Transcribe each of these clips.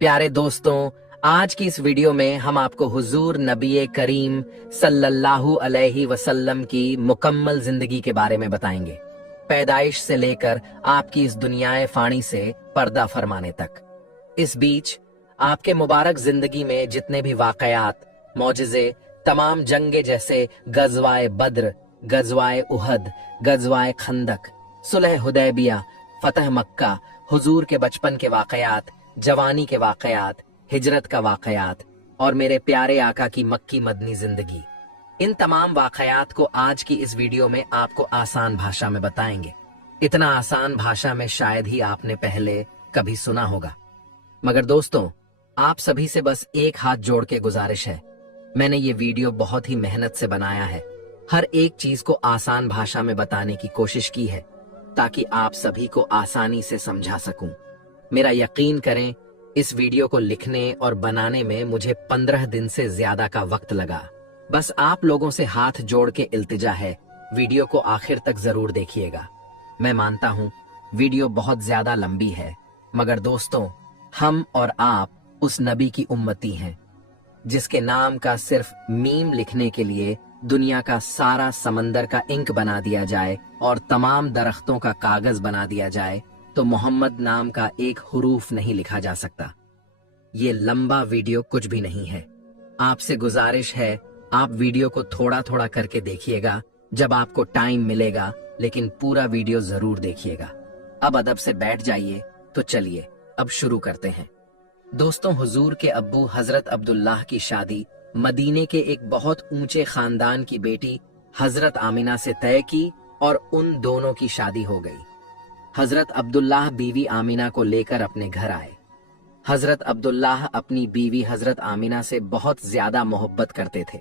प्यारे दोस्तों, आज की इस वीडियो में हम आपको हुजूर नबी करीम सल्लल्लाहु अलैहि वसल्लम की मुकम्मल जिंदगी के बारे में बताएंगे, पैदाइश से लेकर आपकी इस दुनियाए फानी से पर्दा फरमाने तक। इस बीच आपके मुबारक जिंदगी में जितने भी वाकयात, मौजिज़े, तमाम जंगे जैसे गज़वाए बद्र, गज़वाए उहद, गज़वाए खंदक, सुलह हुदैबिया, फतह मक्का, हुजूर के बचपन के वाकयात, जवानी के वाकयात, हिजरत का वाकयात और मेरे प्यारे आका की मक्की मदनी जिंदगी, इन तमाम वाकयात को आज की इस वीडियो में आपको आसान भाषा में बताएंगे। इतना आसान भाषा में शायद ही आपने पहले कभी सुना होगा। मगर दोस्तों, आप सभी से बस एक हाथ जोड़ के गुजारिश है, मैंने ये वीडियो बहुत ही मेहनत से बनाया है। हर एक चीज को आसान भाषा में बताने की कोशिश की है ताकि आप सभी को आसानी से समझा सकूं। मेरा यकीन करें, इस वीडियो को लिखने और बनाने में मुझे 15 दिन से ज्यादा का वक्त लगा। बस आप लोगों से हाथ जोड़ के इल्तिजा है, वीडियो को आखिर तक जरूर देखिएगा। मैं मानता हूं वीडियो बहुत ज्यादा लंबी है, मगर दोस्तों, हम और आप उस नबी की उम्मती हैं जिसके नाम का सिर्फ मीम लिखने के लिए दुनिया का सारा समंदर का इंक बना दिया जाए और तमाम दरख्तों का कागज बना दिया जाए तो मोहम्मद नाम का एक हुरूफ नहीं लिखा जा सकता। ये लंबा वीडियो कुछ भी नहीं है। आपसे गुजारिश है, आप वीडियो को थोड़ा थोड़ा करके देखिएगा जब आपको टाइम मिलेगा, लेकिन पूरा वीडियो जरूर देखिएगा। अब अदब से बैठ जाइए, तो चलिए अब शुरू करते हैं। दोस्तों, हुजूर के अब्बू हजरत अब्दुल्लाह की शादी मदीने के एक बहुत ऊंचे खानदान की बेटी हजरत आमिना से तय की और उन दोनों की शादी हो गई। हजरत अब्दुल्लाह बीवी आमिना को लेकर अपने घर आए। हजरत अब्दुल्लाह अपनी बीवी हजरत आमिना से बहुत ज्यादा मोहब्बत करते थे।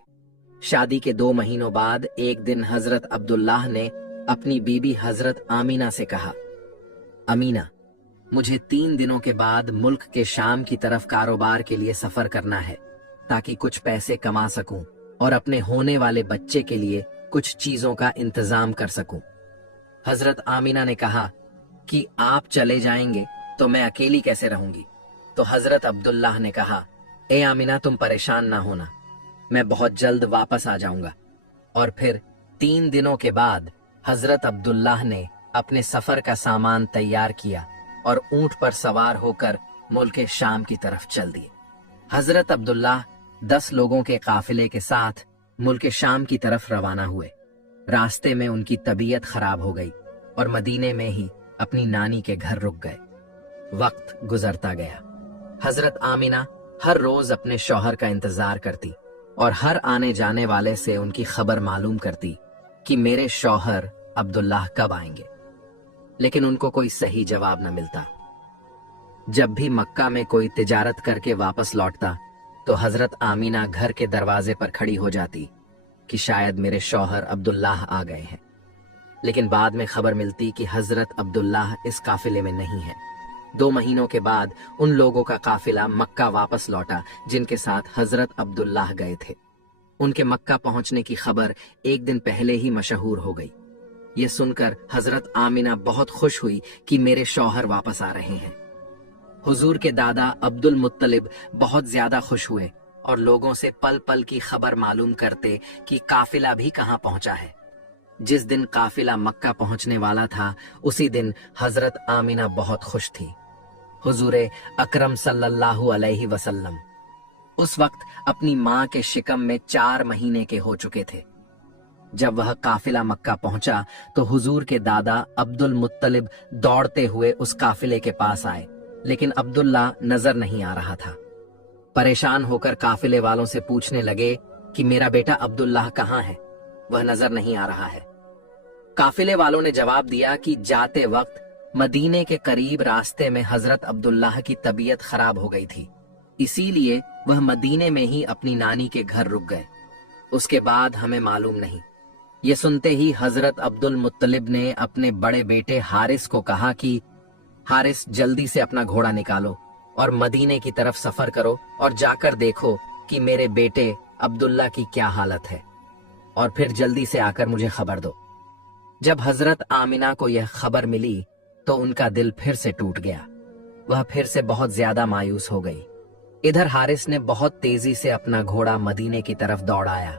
शादी के 2 महीनों बाद एक दिन हजरत अब्दुल्लाह ने अपनी बीवी हजरत आमिना से कहा, अमीना, मुझे 3 दिनों के बाद मुल्क के शाम की तरफ कारोबार के लिए सफर करना है ताकि कुछ पैसे कमा सकूं और अपने होने वाले बच्चे के लिए कुछ चीजों का इंतजाम कर सकूं। हजरत आमिना ने कहा कि आप चले जाएंगे तो मैं अकेली कैसे रहूंगी। तो हजरत अब्दुल्लाह ने कहा, ए आमिना, तुम परेशान ना होना, मैं बहुत जल्द वापस आ जाऊंगा। और फिर 3 दिनों के बाद हजरत अब्दुल्लाह ने अपने सफर का सामान तैयार किया और ऊंट पर सवार होकर मुल्क शाम की तरफ चल दिए। हजरत अब्दुल्लाह 10 लोगों के काफिले के साथ मुल्क शाम की तरफ रवाना हुए। रास्ते में उनकी तबीयत खराब हो गई और मदीने में ही अपनी नानी के घर रुक गए। वक्त गुजरता गया। हजरत आमिना हर रोज अपने शौहर का इंतजार करती और हर आने जाने वाले से उनकी खबर मालूम करती कि मेरे शौहर अब्दुल्लाह कब आएंगे, लेकिन उनको कोई सही जवाब न मिलता। जब भी मक्का में कोई तिजारत करके वापस लौटता तो हजरत आमिना घर के दरवाजे पर खड़ी हो जाती कि शायद मेरे शौहर अब्दुल्लाह आ गए हैं, लेकिन बाद में खबर मिलती कि हजरत अब्दुल्लाह इस काफिले में नहीं है। 2 महीनों के बाद उन लोगों का काफिला मक्का वापस लौटा जिनके साथ हजरत अब्दुल्लाह गए थे। उनके मक्का पहुंचने की खबर एक दिन पहले ही मशहूर हो गई। ये सुनकर हजरत आमिना बहुत खुश हुई कि मेरे शौहर वापस आ रहे हैं। हुजूर के दादा अब्दुल मुत्तलिब बहुत ज्यादा खुश हुए और लोगों से पल पल की खबर मालूम करते कि काफिला भी कहां पहुंचा है। जिस दिन काफिला मक्का पहुंचने वाला था, उसी दिन हजरत आमिना बहुत खुश थी। हुजूरे अकरम सल्लल्लाहु अलैहि वसल्लम उस वक्त अपनी मां के शिकम में 4 महीने के हो चुके थे। जब वह काफिला मक्का पहुंचा तो हुजूर के दादा अब्दुल मुत्तलिब दौड़ते हुए उस काफिले के पास आए, लेकिन अब्दुल्ला नजर नहीं आ रहा था। परेशान होकर काफिले वालों से पूछने लगे कि मेरा बेटा अब्दुल्लाह कहाँ है, वह नजर नहीं आ रहा है। काफिले वालों ने जवाब दिया कि जाते वक्त मदीने के करीब रास्ते में हजरत अब्दुल्लाह की तबीयत खराब हो गई थी, इसीलिए वह मदीने में ही अपनी नानी के घर रुक गए। उसके बाद हमें मालूम नहीं। ये सुनते ही हजरत अब्दुल मुत्तलिब ने अपने बड़े बेटे हारिस को कहा कि हारिस, जल्दी से अपना घोड़ा निकालो और मदीने की तरफ सफर करो और जाकर देखो कि मेरे बेटे अब्दुल्ला की क्या हालत है, और फिर जल्दी से आकर मुझे खबर दो। जब हजरत आमिना को यह खबर मिली तो उनका दिल फिर से टूट गया। वह फिर से बहुत ज्यादा मायूस हो गई। इधर हारिस ने बहुत तेजी से अपना घोड़ा मदीने की तरफ दौड़ाया।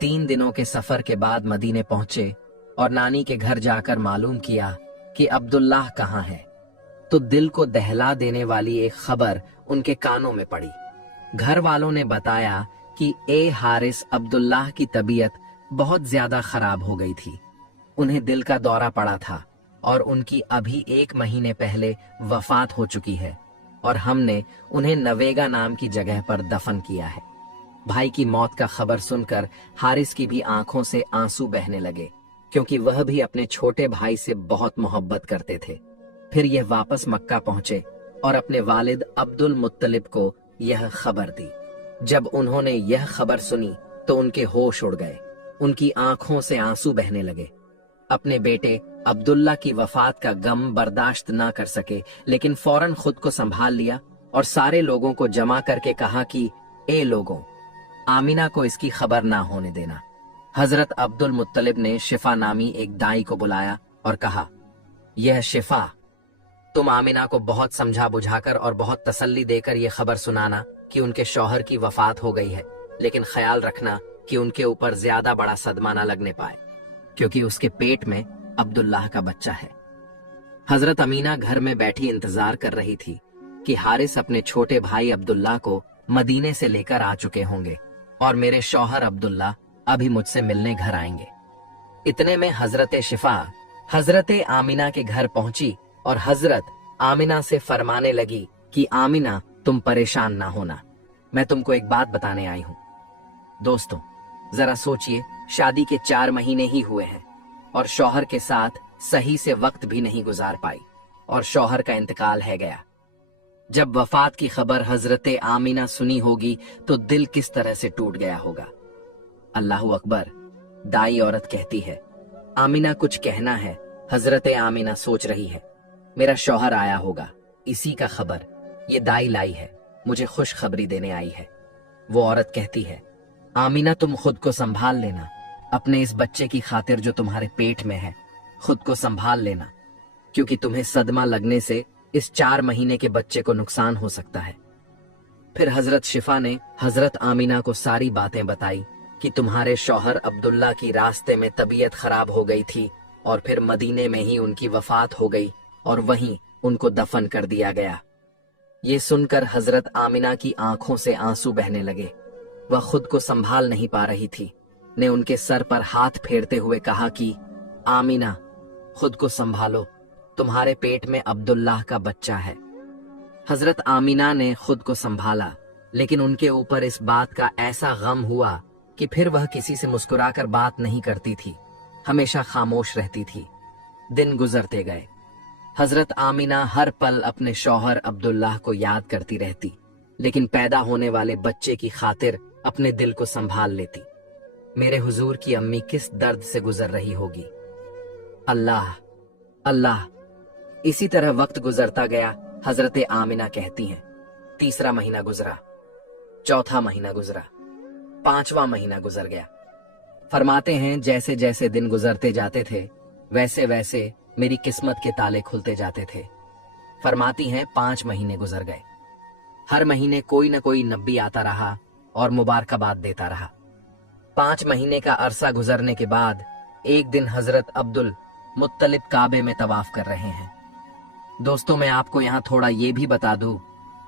3 दिनों के सफर के बाद मदीने पहुंचे और नानी के घर जाकर मालूम किया कि अब्दुल्लाह कहाँ है, तो दिल को दहला देने वाली एक खबर उनके कानों में पड़ी। घर वालों ने बताया कि ए हारिस, अब्दुल्लाह की तबीयत बहुत ज्यादा खराब हो गई थी। उन्हें दिल का दौरा पड़ा था और उनकी अभी 1 महीने पहले वफात हो चुकी है और हमने उन्हें नवेगा नाम की जगह पर दफन किया है। भाई की मौत का खबर सुनकर हारिस की भी आंखों से आंसू बहने लगे, क्योंकि वह भी अपने छोटे भाई से बहुत मोहब्बत करते थे। फिर यह वापस मक्का पहुंचे और अपने वालिद अब्दुल मुत्तलिब को यह खबर दी। जब उन्होंने यह खबर सुनी तो उनके होश उड़ गए, उनकी आंखों से आंसू बहने लगे। अपने बेटे अब्दुल्ला की वफात का गम बर्दाश्त ना कर सके, लेकिन फौरन खुद को संभाल लिया और सारे लोगों को जमा करके कहा कि ए लोगों, आमिना को इसकी खबर ना होने देना। हजरत अब्दुल मुत्तलिब ने शिफा नामी एक दाई को बुलाया और कहा, यह शिफा, तुम आमिना को बहुत समझा बुझाकर और बहुत तसल्ली देकर यह खबर सुनाना कि उनके शौहर की वफात हो गई है, लेकिन ख्याल रखना कि उनके ऊपर ज्यादा बड़ा सदमा ना लगने पाए, क्योंकि उसके पेट में अब्दुल्लाह का बच्चा है। हजरत अमीना घर में बैठी इंतजार कर रही थी कि हारिस अपने छोटे भाई अब्दुल्लाह को मदीने से लेकर आ चुके होंगे और मेरे शौहर अब्दुल्ला अभी मुझसे मिलने घर आएंगे। इतने में हजरत शिफा हजरत आमिना के घर पहुंची और हजरत आमिना से फरमाने लगी कि आमिना, तुम परेशान ना होना, मैं तुमको एक बात बताने आई हूं। दोस्तों, जरा सोचिए, शादी के 4 महीने ही हुए हैं और शौहर के साथ सही से वक्त भी नहीं गुजार पाई और शौहर का इंतकाल है गया। जब वफात की खबर हजरत आमिना सुनी होगी तो दिल किस तरह से टूट गया होगा। अल्लाहू अकबर। दाई औरत कहती है, आमिना कुछ कहना है। हजरत आमिना सोच रही है, मेरा शौहर आया होगा, इसी का खबर ये दाई लाई है, मुझे खुशखबरी देने आई है। वो औरत कहती है, आमिना तुम खुद को संभाल लेना, अपने इस बच्चे की खातिर जो तुम्हारे पेट में है, खुद को संभाल लेना, क्योंकि तुम्हें सदमा लगने से इस 4 महीने के बच्चे को नुकसान हो सकता है। फिर हजरत शिफा ने हजरत आमिना को सारी बातें बताई कि तुम्हारे शौहर अब्दुल्ला की रास्ते में तबीयत खराब हो गई थी और फिर मदीने में ही उनकी वफात हो गई और वहीं उनको दफन कर दिया गया। ये सुनकर हजरत आमिना की आंखों से आंसू बहने लगे। वह खुद को संभाल नहीं पा रही थी, ने उनके सर पर हाथ फेरते हुए कहा कि आमिना, खुद को संभालो, तुम्हारे पेट में अब्दुल्लाह का बच्चा है। हजरत आमिना ने खुद को संभाला, लेकिन उनके ऊपर इस बात का ऐसा गम हुआ कि फिर वह किसी से मुस्कुराकर बात नहीं करती थी, हमेशा खामोश रहती थी। दिन गुजरते गए। हजरत आमिना हर पल अपने शौहर अब्दुल्लाह को याद करती रहती, लेकिन पैदा होने वाले बच्चे की खातिर अपने दिल को संभाल लेती। मेरे हुजूर की अम्मी किस दर्द से गुजर रही होगी। अल्लाह अल्लाह। इसी तरह वक्त गुजरता गया। हजरत आमिना कहती हैं, 3रा महीना गुजरा, 4था महीना गुजरा, 5वां महीना गुजर गया। फरमाते हैं, जैसे जैसे दिन गुजरते जाते थे वैसे वैसे मेरी किस्मत के ताले खुलते जाते थे। फरमाती हैं, 5 महीने गुजर गए। हर महीने कोई न कोई नबी आता रहा और मुबारकबाद देता रहा। 5 महीने का अरसा गुजरने के बाद एक दिन हजरत अब्दुल मुत्तलिब काबे में तवाफ कर रहे हैं। दोस्तों, मैं आपको यहाँ थोड़ा ये भी बता दूं,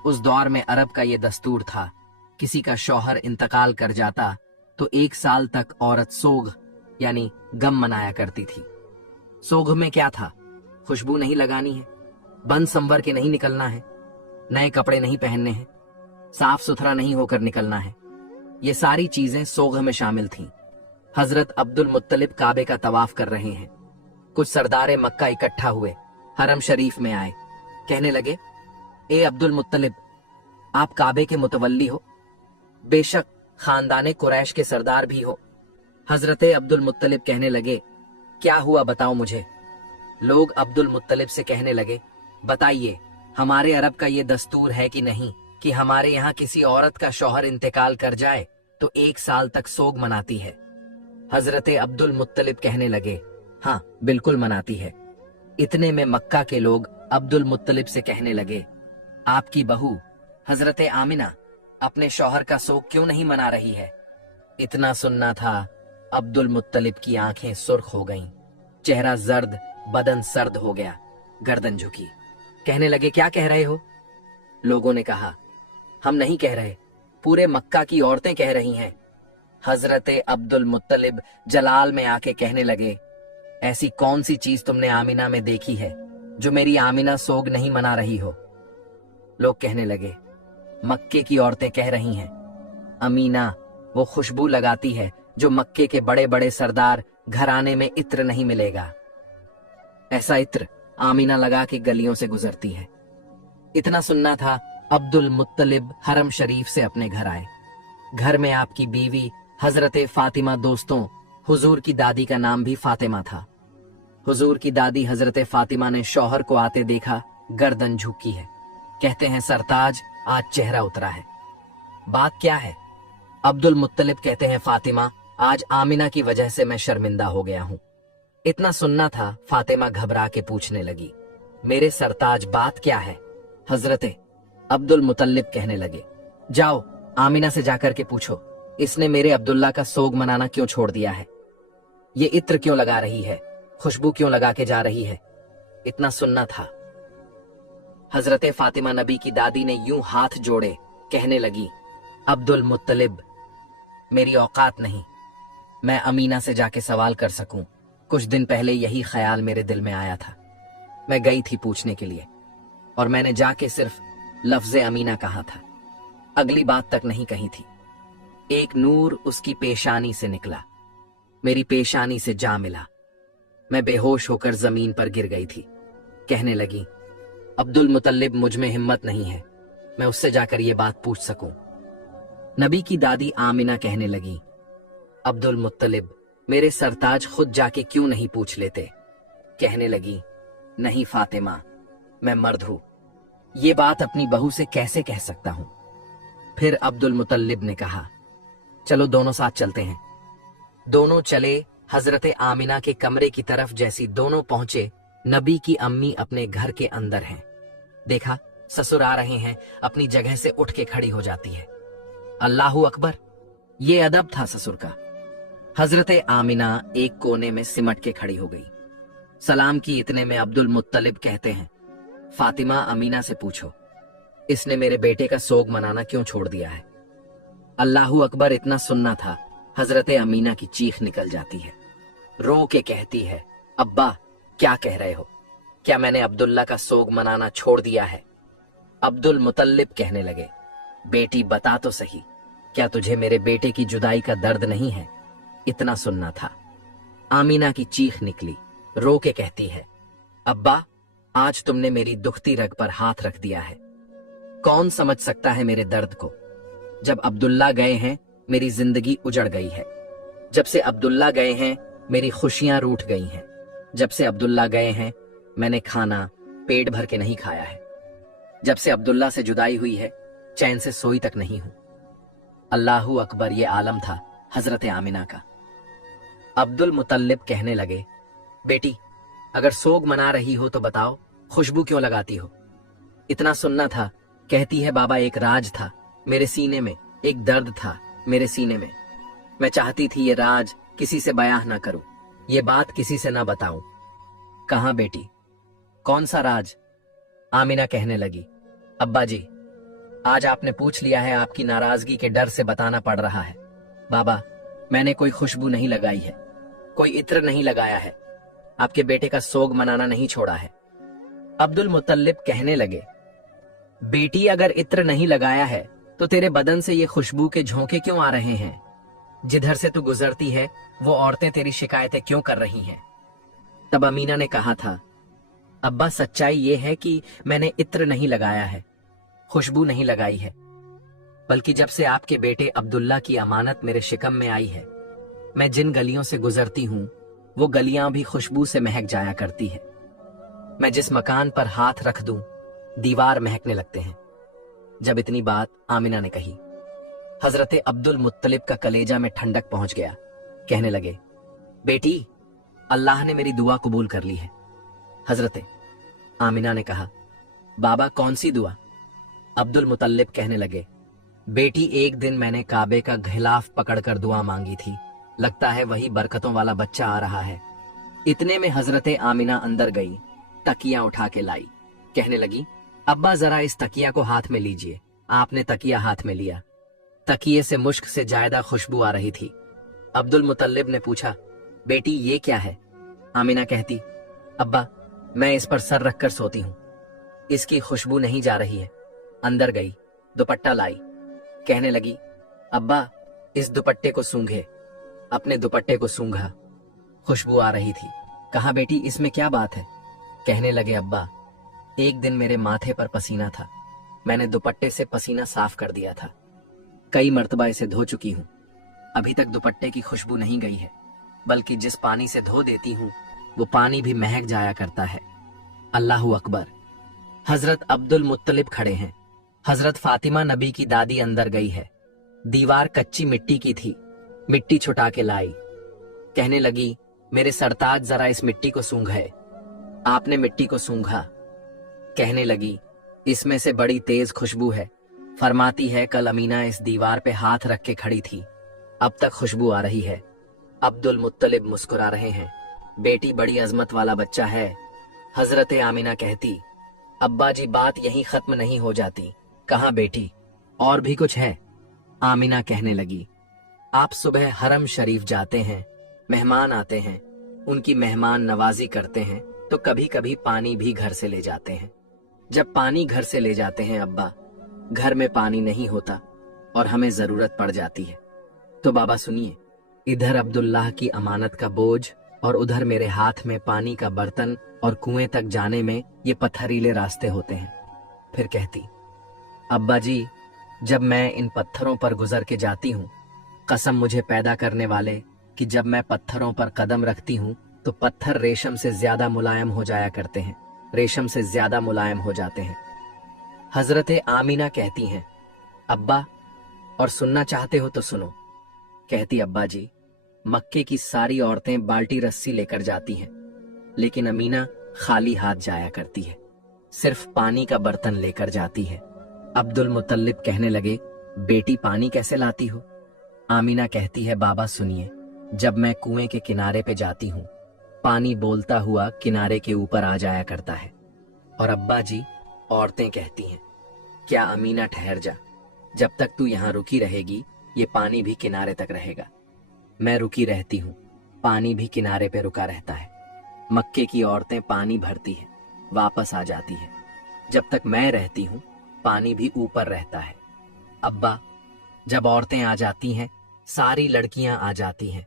उस दौर में अरब का ये दस्तूर था, किसी का शौहर इंतकाल कर जाता तो 1 साल तक औरत सोग यानी गम मनाया करती थी। सोग में क्या था? खुशबू नहीं लगानी है, बन संवर के नहीं निकलना है, नए कपड़े नहीं पहनने हैं, साफ सुथरा नहीं होकर निकलना है। ये सारी चीजें सोग में शामिल थीं। हजरत अब्दुल मुत्तलिब काबे का तवाफ कर रहे हैं। कुछ सरदारे मक्का इकट्ठा हुए, हरम शरीफ में आए, कहने लगे, ए अब्दुल मुत्तलिब, आप काबे के मुतवल्ली हो, बेशक खानदाने कुरैश के सरदार भी हो। हजरत अब्दुल मुत्तलिब कहने लगे, क्या हुआ बताओ मुझे। लोग अब्दुल मुत्तलिब से कहने लगे, बताइए, हमारे अरब का ये दस्तूर है कि नहीं कि हमारे यहाँ किसी औरत का शौहर इंतकाल कर जाए तो 1 साल तक सोग मनाती है। हजरत अब्दुल मुत्तलिब कहने लगे, हाँ बिल्कुल मनाती है। इतने में मक्का के लोग अब्दुल मुत्तलिब से कहने लगे, आपकी बहू हजरत आमिना अपने शौहर का शोक क्यों नहीं मना रही है? इतना सुनना था, अब्दुल मुत्तलिब की आंखें सुर्ख हो गईं, चेहरा जर्द, बदन सर्द हो गया, गर्दन झुकी। कहने लगे, क्या कह रहे हो? लोगों ने कहा, हम नहीं कह रहे, पूरे मक्का की औरतें कह रही हैं। हजरत अब्दुल मुत्तलिब जलाल में आके कहने लगे, ऐसी कौन सी चीज तुमने आमिना में देखी है जो मेरी आमिना सोग नहीं मना रही हो? लोग कहने लगे, मक्के की औरतें कह रही हैं, अमीना वो खुशबू लगाती है जो मक्के के बड़े बड़े सरदार घराने में इत्र नहीं मिलेगा। ऐसा इत्र आमिना लगा के गलियों से गुजरती है। इतना सुनना था, अब्दुल मुत्तलिब हरम शरीफ से अपने घर आए। घर में आपकी बीवी हजरत फातिमा, दोस्तों हुजूर की दादी का नाम भी फातिमा था। हुजूर की दादी हजरत फातिमा ने शौहर को आते देखा, गर्दन झुकी है। कहते हैं, सरताज आज चेहरा उतरा है। बात क्या है? अब्दुल मुत्तलिब कहते हैं, फातिमा आज आमिना की वजह से मैं शर्मिंदा हो गया हूं। इतना सुनना था, फातिमा घबरा के पूछने लगी, मेरे सरताज बात क्या है? हजरते अब्दुल मुत्तलिब कहने लगे, जाओ आमिना से जाकर के पूछो, इसने मेरे अब्दुल्ला का सोग मनाना क्यों छोड़ दिया है? ये इत्र क्यों लगा रही है? खुशबू क्यों लगा के जा रही है? इतना सुनना था। हजरत फातिमा नबी की दादी ने यूं हाथ जोड़े कहने लगी, अब्दुल मुत्तलिब मेरी औकात नहीं, मैं अमीना से जाके सवाल कर सकूं। कुछ दिन पहले यही ख्याल मेरे दिल में आया था। मैं गई थी पूछने के लिए और मैंने जाके सिर्फ लफ्ज़े अमीना कहा था, अगली बात तक नहीं कही थी। एक नूर उसकी पेशानी से निकला, मेरी पेशानी से जा मिला। मैं बेहोश होकर जमीन पर गिर गई थी। कहने लगी, अब्दुल मुत्तलिब मुझ में हिम्मत नहीं है, मैं उससे जाकर ये बात पूछ सकूं। नबी की दादी आमिना कहने लगी, अब्दुल मुत्तलिब मेरे सरताज खुद जाके क्यों नहीं पूछ लेते? कहने लगी, नहीं फातिमा, मैं मर्द हूं, ये बात अपनी बहू से कैसे कह सकता हूं? फिर अब्दुल मुत्तलिब ने कहा, चलो दोनों साथ चलते हैं। दोनों चले हजरत आमिना के कमरे की तरफ। जैसी दोनों पहुंचे, नबी की अम्मी अपने घर के अंदर हैं। देखा ससुर आ रहे हैं, अपनी जगह से उठ के खड़ी हो जाती है। अल्लाहू अकबर, ये अदब था ससुर का। हजरत आमिना एक कोने में सिमट के खड़ी हो गई। सलाम की इतने में अब्दुल मुत्तलिब कहते हैं, फातिमा अमीना से पूछो, इसने मेरे बेटे का सोग मनाना क्यों छोड़ दिया है? अल्लाहू अकबर इतना सुनना था, हजरत अमीना की चीख निकल जाती है। रो के कहती है, अब्बा क्या कह रहे हो? क्या मैंने अब्दुल्ला का सोग मनाना छोड़ दिया है? अब्दुल मुत्तलिब कहने लगे, बेटी बता तो सही, क्या तुझे मेरे बेटे की जुदाई का दर्द नहीं है? इतना सुनना था। आमीना की चीख निकली, रो के कहती है, अब्बा आज तुमने मेरी दुखती रग पर हाथ रख दिया है। कौन समझ सकता है मेरे दर्द को? जब अब्दुल्ला गए हैं मेरी जिंदगी उजड़ गई है। जब से अब्दुल्ला गए हैं मेरी खुशियां रूठ गई हैं। जब से अब्दुल्ला गए हैं मैंने खाना पेट भर के नहीं खाया है। जब से अब्दुल्ला से जुदाई हुई है चैन से सोई तक नहीं हूं। अल्लाहू अकबर, ये आलम था हजरत आमिना का। अब्दुल मुत्तलिब कहने लगे, बेटी अगर सोग मना रही हो तो बताओ, खुशबू क्यों लगाती हो? इतना सुनना था। कहती है, बाबा एक राज था मेरे सीने में, एक दर्द था मेरे सीने में। मैं चाहती थी ये राज किसी से बयां ना करूं, ये बात किसी से ना बताऊं। कहां बेटी, कौन सा राज? आमिना कहने लगी, अब्बा जी आज आपने पूछ लिया है, आपकी नाराजगी के डर से बताना पड़ रहा है। बाबा मैंने कोई खुशबू नहीं लगाई है, कोई इत्र नहीं लगाया है, आपके बेटे का सोग मनाना नहीं छोड़ा है। अब्दुल मुत्तलिब कहने लगे, बेटी अगर इत्र नहीं लगाया है तो तेरे बदन से ये खुशबू के झोंके क्यों आ रहे हैं? जिधर से तू गुजरती है वो औरतें तेरी शिकायतें क्यों कर रही हैं? तब अमीना ने कहा था, अब्बा सच्चाई ये है कि मैंने इत्र नहीं लगाया है, खुशबू नहीं लगाई है, बल्कि जब से आपके बेटे अब्दुल्ला की अमानत मेरे शिकम में आई है, मैं जिन गलियों से गुजरती हूं वो गलियां भी खुशबू से महक जाया करती है। मैं जिस मकान पर हाथ रख दूं दीवार महकने लगते हैं। जब इतनी बात आमिना ने कही, हजरत अब्दुल मुत्तलिब का कलेजा में ठंडक पहुंच गया। कहने लगे, बेटी अल्लाह ने मेरी दुआ कबूल कर ली है। हजरत आमिना ने कहा, बाबा कौन सी दुआ? अब्दुल मुतल्लिब कहने लगे, बेटी एक दिन मैंने काबे का घिलाफ पकड़कर दुआ मांगी थी, लगता है वही बरकतों वाला बच्चा आ रहा है। इतने में हजरते आमिना अंदर गई, तकिया उठा के लाई, कहने लगी, अब्बा जरा इस तकिया को हाथ में लीजिए। आपने तकिया हाथ में लिया। तकिए से मुश्क से जायदा खुशबू आ रही थी। अब्दुल मुतल्लिब ने पूछा, बेटी ये क्या है? आमिना कहती, अब्बा मैं इस पर सर रखकर सोती हूँ, इसकी खुशबू नहीं जा रही है। अंदर गई, दुपट्टा लाई, कहने लगी, अब्बा इस दुपट्टे को सूंघे। अपने दुपट्टे को सूंघा, खुशबू आ रही थी। कहा, बेटी इसमें क्या बात है? कहने लगे, अब्बा एक दिन मेरे माथे पर पसीना था, मैंने दुपट्टे से पसीना साफ कर दिया था। कई मर्तबा इसे धो चुकी हूँ, अभी तक दुपट्टे की खुशबू नहीं गई है, बल्कि जिस पानी से धो देती हूँ वो पानी भी महक जाया करता है। अल्लाहू अकबर। हजरत अब्दुल मुत्तलिब खड़े हैं। हजरत फातिमा नबी की दादी अंदर गई है। दीवार कच्ची मिट्टी की थी, मिट्टी छुटा के लाई, कहने लगी, मेरे सरताज जरा इस मिट्टी को सूंघे। आपने मिट्टी को सूंघा, कहने लगी, इसमें से बड़ी तेज खुशबू है। फरमाती है, कल अमीना इस दीवार पे हाथ रख के खड़ी थी, अब तक खुशबू आ रही है। अब्दुल मुत्तलिब मुस्कुरा रहे हैं, बेटी बड़ी अजमत वाला बच्चा है। हजरत आमिना कहती, अब्बा जी बात यहीं खत्म नहीं हो जाती। कहाँ बेटी, और भी कुछ है? आमिना कहने लगी, आप सुबह हरम शरीफ जाते हैं, मेहमान आते हैं, उनकी मेहमान नवाजी करते हैं, तो कभी कभी पानी भी घर से ले जाते हैं। जब पानी घर से ले जाते हैं अब्बा, घर में पानी नहीं होता और हमें जरूरत पड़ जाती है, तो बाबा सुनिए, इधर अब्दुल्लाह की अमानत का बोझ और उधर मेरे हाथ में पानी का बर्तन और कुएं तक जाने में ये पत्थरीले रास्ते होते हैं। फिर कहती, अब्बा जी जब मैं इन पत्थरों पर गुजर के जाती हूँ, कसम मुझे पैदा करने वाले कि जब मैं पत्थरों पर कदम रखती हूँ तो पत्थर रेशम से ज्यादा मुलायम हो जाया करते हैं, रेशम से ज्यादा मुलायम हो जाते हैं। हजरत आमिना कहती हैं, अब्बा और सुनना चाहते हो तो सुनो। कहती, अब्बा जी मक्के की सारी औरतें बाल्टी रस्सी लेकर जाती हैं, लेकिन अमीना खाली हाथ जाया करती है, सिर्फ पानी का बर्तन लेकर जाती है। अब्दुल मुतल्लिब कहने लगे, बेटी पानी कैसे लाती हो? आमिना कहती है, बाबा सुनिए, जब मैं कुएं के किनारे पे जाती हूँ, पानी बोलता हुआ किनारे के ऊपर आ जाया करता है। और अब्बा जी औरतें कहती हैं, क्या अमीना ठहर जा, जब तक तू यहाँ रुकी रहेगी ये पानी भी किनारे तक रहेगा। मैं रुकी रहती हूँ, पानी भी किनारे पे रुका रहता है। मक्के की औरतें पानी भरती है, वापस आ जाती है, जब तक मैं रहती हूँ पानी भी ऊपर रहता है। अब्बा जब औरतें आ जाती हैं, सारी लड़कियां आ जाती हैं,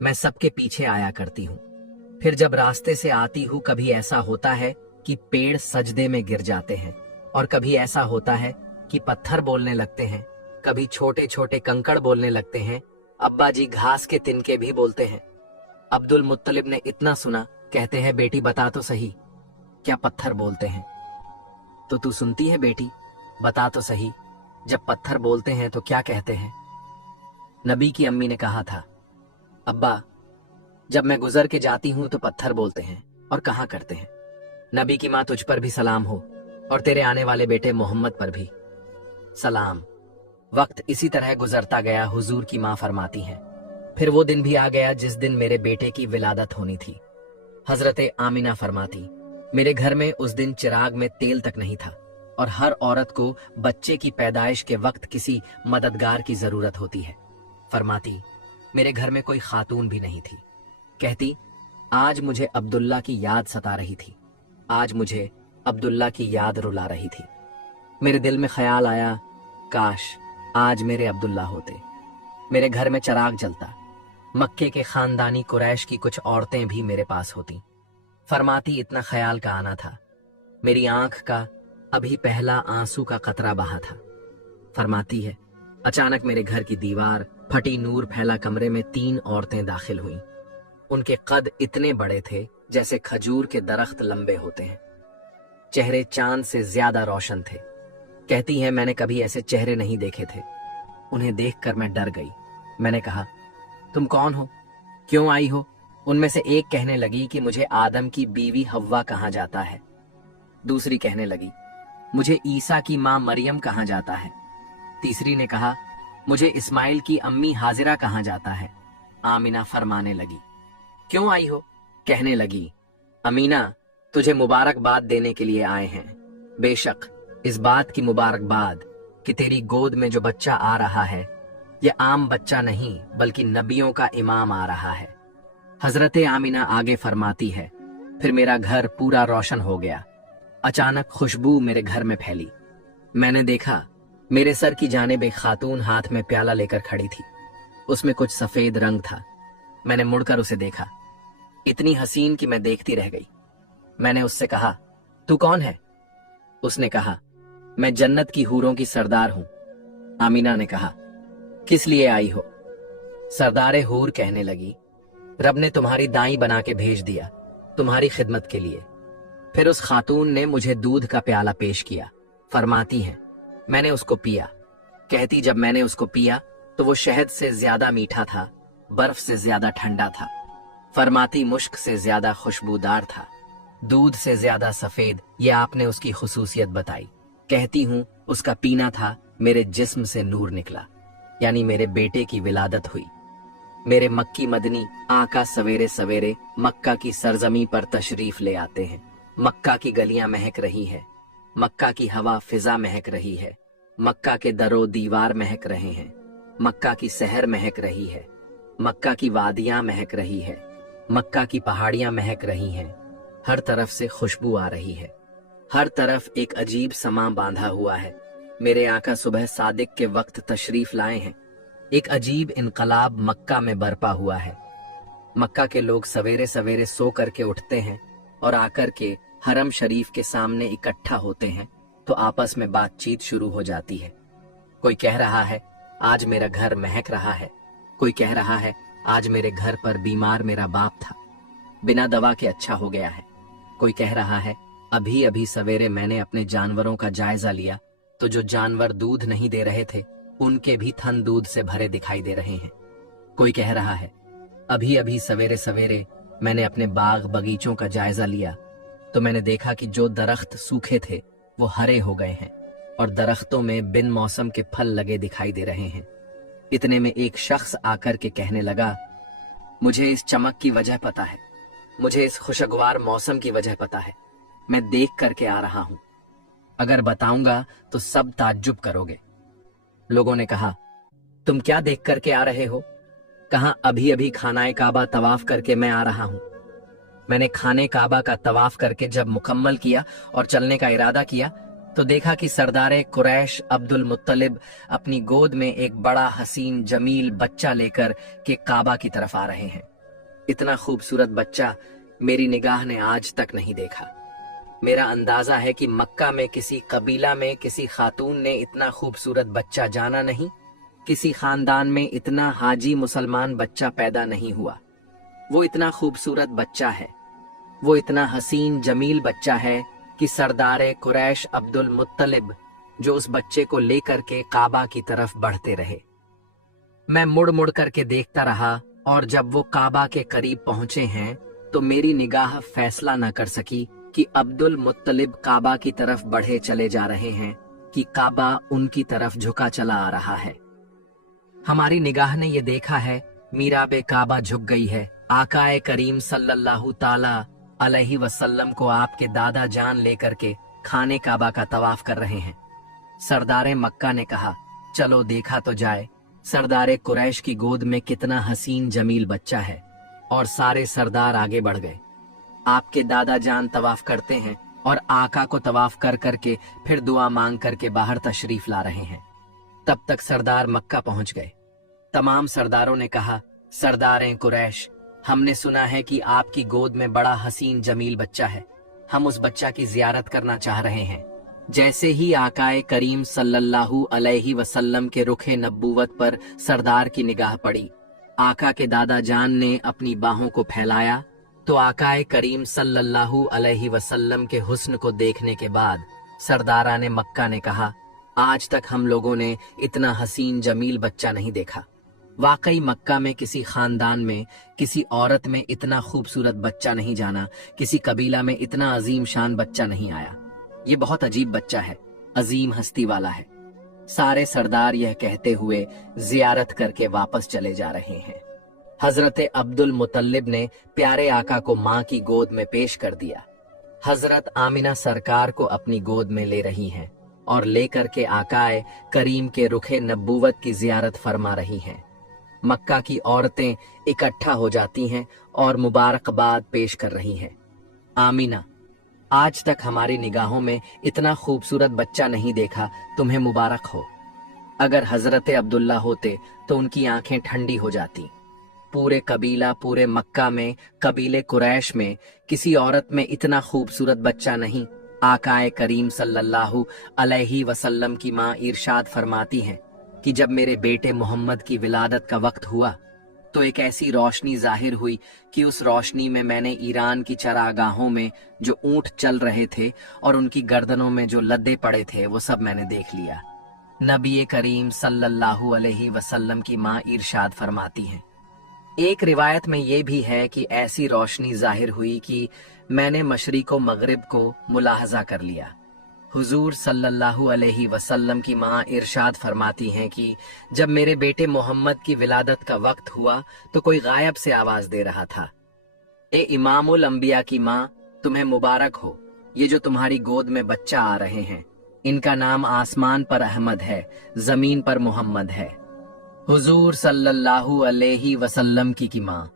मैं सबके पीछे आया करती हूँ। फिर जब रास्ते से आती हूँ, कभी ऐसा होता है कि पेड़ सजदे में गिर जाते हैं, और कभी ऐसा होता है कि पत्थर बोलने लगते हैं, कभी छोटे छोटे कंकड़ बोलने लगते हैं। अब्बा जी घास के तिनके भी बोलते हैं। अब्दुल मुत्तलिब ने इतना सुना, कहते हैं, बेटी बता तो सही, क्या पत्थर बोलते हैं? तो तू सुनती है बेटी, बता तो सही, जब पत्थर बोलते हैं तो क्या कहते हैं? नबी की अम्मी ने कहा था, अब्बा जब मैं गुजर के जाती हूं तो पत्थर बोलते हैं, और कहा करते हैं, नबी की माँ तुझ पर भी सलाम हो, और तेरे आने वाले बेटे मोहम्मद पर भी सलाम। वक्त इसी तरह गुजरता गया। हुजूर की माँ फरमाती हैं, फिर वो दिन भी आ गया जिस दिन मेरे बेटे की विलादत होनी थी। हजरत आमिना फरमाती, मेरे घर में उस दिन चिराग में तेल तक नहीं था, और हर औरत को बच्चे की पैदाइश के वक्त किसी मददगार की जरूरत होती है। फरमाती, मेरे घर में कोई खातून भी नहीं थी। कहती, आज मुझे अब्दुल्ला की याद सता रही थी, आज मुझे अब्दुल्ला की याद रुला रही थी। मेरे दिल में ख्याल आया, काश आज मेरे अब्दुल्ला होते, मेरे घर में चिराग जलता, मक्के के खानदानी कुरैश की कुछ औरतें भी मेरे पास होती। फरमाती, इतना ख्याल का आना था, मेरी आंख का अभी पहला आंसू का कतरा बहा था। फरमाती है, अचानक मेरे घर की दीवार फटी, नूर फैला कमरे में 3 औरतें दाखिल हुईं। उनके कद इतने बड़े थे जैसे खजूर के दरख्त लंबे होते हैं, चेहरे चांद से ज्यादा रोशन थे। कहती हैं, मैंने कभी ऐसे चेहरे नहीं देखे थे। उन्हें देखकर मैं डर गई। मैंने कहा, तुम कौन हो, क्यों आई हो? उनमें से एक कहने लगी कि मुझे आदम की बीवी हव्वा कहा जाता है। दूसरी कहने लगी, मुझे ईसा की माँ मरियम कहाँ जाता है। तीसरी ने कहा, मुझे इस्माइल की अम्मी हाजिरा कहाँ जाता है। आमिना फरमाने लगी, क्यों आई हो? कहने लगी, अमीना, तुझे मुबारकबाद देने के लिए आए हैं। बेशक इस बात की मुबारकबाद कि तेरी गोद में जो बच्चा आ रहा है यह आम बच्चा नहीं बल्कि नबियों का इमाम आ रहा है। हजरत आमिना आगे फरमाती है, फिर मेरा घर पूरा रोशन हो गया। अचानक खुशबू मेरे घर में फैली। मैंने देखा मेरे सर की जानिब एक खातून हाथ में प्याला लेकर खड़ी थी। उसमें कुछ सफेद रंग था। मैंने मुड़कर उसे देखा, इतनी हसीन कि मैं देखती रह गई। मैंने उससे कहा, तू कौन है? उसने कहा, मैं जन्नत की हूरों की सरदार हूं। आमीना ने कहा, किस लिए आई हो? सरदार हूर कहने लगी, रब ने तुम्हारी दाई बना के भेज दिया तुम्हारी खिदमत के लिए। फिर उस खातून ने मुझे दूध का प्याला पेश किया। फरमाती हैं, मैंने उसको पिया। कहती, जब मैंने उसको पिया तो वो शहद से ज्यादा मीठा था, बर्फ से ज्यादा ठंडा था। फरमाती, मुश्क से ज्यादा खुशबूदार था, दूध से ज्यादा सफेद। ये आपने उसकी खुसूसियत बताई। कहती हूं, उसका पीना था, मेरे जिस्म से नूर निकला, यानी मेरे बेटे की विलादत हुई। मेरे मक्की मदनी आका सवेरे सवेरे मक्का की सरजमी पर तशरीफ ले आते हैं। मक्का की गलियां महक रही है, मक्का की हवा फिजा महक रही है, मक्का के दरो दीवार महक रहे हैं, मक्का की शहर महक रही है, मक्का की वादियां महक रही है, मक्का की पहाड़ियां महक रही हैं। हर तरफ से खुशबू आ रही है, हर तरफ एक अजीब समा बांधा हुआ है। मेरे आका सुबह सादिक के वक्त तशरीफ लाए हैं। एक अजीब इनकलाब मक्का में बरपा हुआ है। मक्का के लोग सवेरे सवेरे सो करके उठते हैं और आकर के हरम शरीफ के सामने इकट्ठा होते हैं तो आपस में बातचीत शुरू हो जाती है। कोई कह रहा है, आज मेरा घर महक रहा है। कोई कह रहा है, आज मेरे घर पर बीमार मेरा बाप था, बिना दवा के अच्छा हो गया है। कोई कह रहा है, अभी अभी सवेरे मैंने अपने जानवरों का जायजा लिया तो जो जानवर दूध नहीं दे रहे थे उनके भी थन दूध से भरे दिखाई दे रहे हैं। कोई कह रहा है, अभी अभी सवेरे सवेरे मैंने अपने बाग बगीचों का जायजा लिया तो मैंने देखा कि जो दरख्त सूखे थे वो हरे हो गए हैं और दरख्तों में बिन मौसम के फल लगे दिखाई दे रहे हैं। इतने में एक शख्स आकर के कहने लगा, मुझे इस चमक की वजह पता है, मुझे इस खुशगवार मौसम की वजह पता है, मैं देख करके आ रहा हूं। अगर बताऊंगा तो सब ताज्जुब करोगे। लोगों ने कहा, तुम क्या देख करके आ रहे हो? कहा, अभी अभी खानाए काबा तवाफ करके मैं आ रहा हूं। मैंने खाने काबा का तवाफ करके जब मुकम्मल किया और चलने का इरादा किया तो देखा कि सरदारे कुरैश अब्दुल मुत्तलिब अपनी गोद में एक बड़ा हसीन जमील बच्चा लेकर के काबा की तरफ आ रहे हैं। इतना खूबसूरत बच्चा मेरी निगाह ने आज तक नहीं देखा। मेरा अंदाजा है कि मक्का में किसी कबीला में किसी खातून ने इतना खूबसूरत बच्चा जाना नहीं, किसी खानदान में इतना हाजी मुसलमान बच्चा पैदा नहीं हुआ। वो इतना खूबसूरत बच्चा है, वो इतना हसीन जमील बच्चा है कि सरदारे कुरैश अब्दुल मुत्तलिब जो उस बच्चे को लेकर के काबा की तरफ बढ़ते रहे। मैं मुड़ मुड़ करके देखता रहा और जब वो काबा के करीब पहुंचे हैं तो मेरी निगाह फैसला न कर सकी कि अब्दुल मुत्तलिब काबा की तरफ बढ़े चले जा रहे हैं कि काबा उनकी तरफ झुका चला आ रहा है। हमारी निगाह ने ये देखा है, मीराबे काबा झुक गई है। आकाए करीम सल्लल्लाहु ताला अलैहि वसल्लम को आपके दादा जान लेकर के खाने काबा का तवाफ कर रहे हैं। सरदारे मक्का ने कहा, चलो देखा तो जाए सरदारे कुरैश की गोद में कितना हसीन जमील बच्चा है। और सारे सरदार आगे बढ़ गए। आपके दादा जान तवाफ करते हैं और आका को तवाफ कर करके फिर दुआ मांग करके बाहर तशरीफ ला रहे हैं। तब तक सरदार मक्का पहुंच गए। तमाम सरदारों ने कहा, सरदारें कुरैश, हमने सुना है कि आपकी गोद में बड़ा हसीन जमील बच्चा है, हम उस बच्चा की जियारत करना चाह रहे हैं। जैसे ही आकाए करीम सल्लल्लाहु अलैहि वसल्लम के रुखे नब्बुवत पर सरदार की निगाह पड़ी, आका के दादा जान ने अपनी बाहों को फैलाया तो आकाए करीम सल्लल्लाहु अलैहि वसल्लम के हुस्न को देखने के बाद सरदारा ने मक्का ने कहा, आज तक हम लोगों ने इतना हसीन जमील बच्चा नहीं देखा। वाकई मक्का में किसी खानदान में किसी औरत में इतना खूबसूरत बच्चा नहीं जाना, किसी कबीला में इतना अजीम शान बच्चा नहीं आया। ये बहुत अजीब बच्चा है, अजीम हस्ती वाला है। सारे सरदार यह कहते हुए जियारत करके वापस चले जा रहे हैं। हजरत अब्दुल मुतल्लिब ने प्यारे आका को माँ की गोद में पेश कर दिया। हजरत आमिना सरकार को अपनी गोद में ले रही हैं और लेकर के आकाए करीम के रुखे नबूवत की जियारत फरमा रही हैं। मक्का की औरतें इकट्ठा हो जाती हैं और मुबारकबाद पेश कर रही हैं। आमिना, आज तक हमारी निगाहों में इतना खूबसूरत बच्चा नहीं देखा, तुम्हें मुबारक हो। अगर हजरत अब्दुल्ला होते तो उनकी आंखें ठंडी हो जाती। पूरे कबीला, पूरे मक्का में, कबीले कुरैश में किसी औरत में इतना खूबसूरत बच्चा नहीं। आकाए करीम सल्लल्लाहु अलैहि वसल्लम की माँ इरशाद फरमाती हैं कि जब मेरे बेटे मोहम्मद की विलादत का वक्त हुआ तो एक ऐसी रोशनी जाहिर हुई कि उस रोशनी में मैंने ईरान की चरागाहों में जो ऊंट चल रहे थे और उनकी गर्दनों में जो लद्दे पड़े थे वो सब मैंने देख लिया। नबी करीम सल्लल्लाहु अलैहि वसल्लम की माँ इरशाद फरमाती हैं, एक रिवायत में ये भी है कि ऐसी रोशनी जाहिर हुई कि मैंने मशरिक व मगरिब को मुलाहजा कर लिया। हुजूर सल्लल्लाहु अलैहि वसल्लम की माँ इरशाद फरमाती हैं कि जब मेरे बेटे मोहम्मद की विलादत का वक्त हुआ तो कोई गायब से आवाज दे रहा था, ए इमामुल अंबिया की माँ, तुम्हें मुबारक हो। ये जो तुम्हारी गोद में बच्चा आ रहे हैं, इनका नाम आसमान पर अहमद है, जमीन पर मोहम्मद है। हुजूर सल्लल्लाहु अलैहि वसल्लम की माँ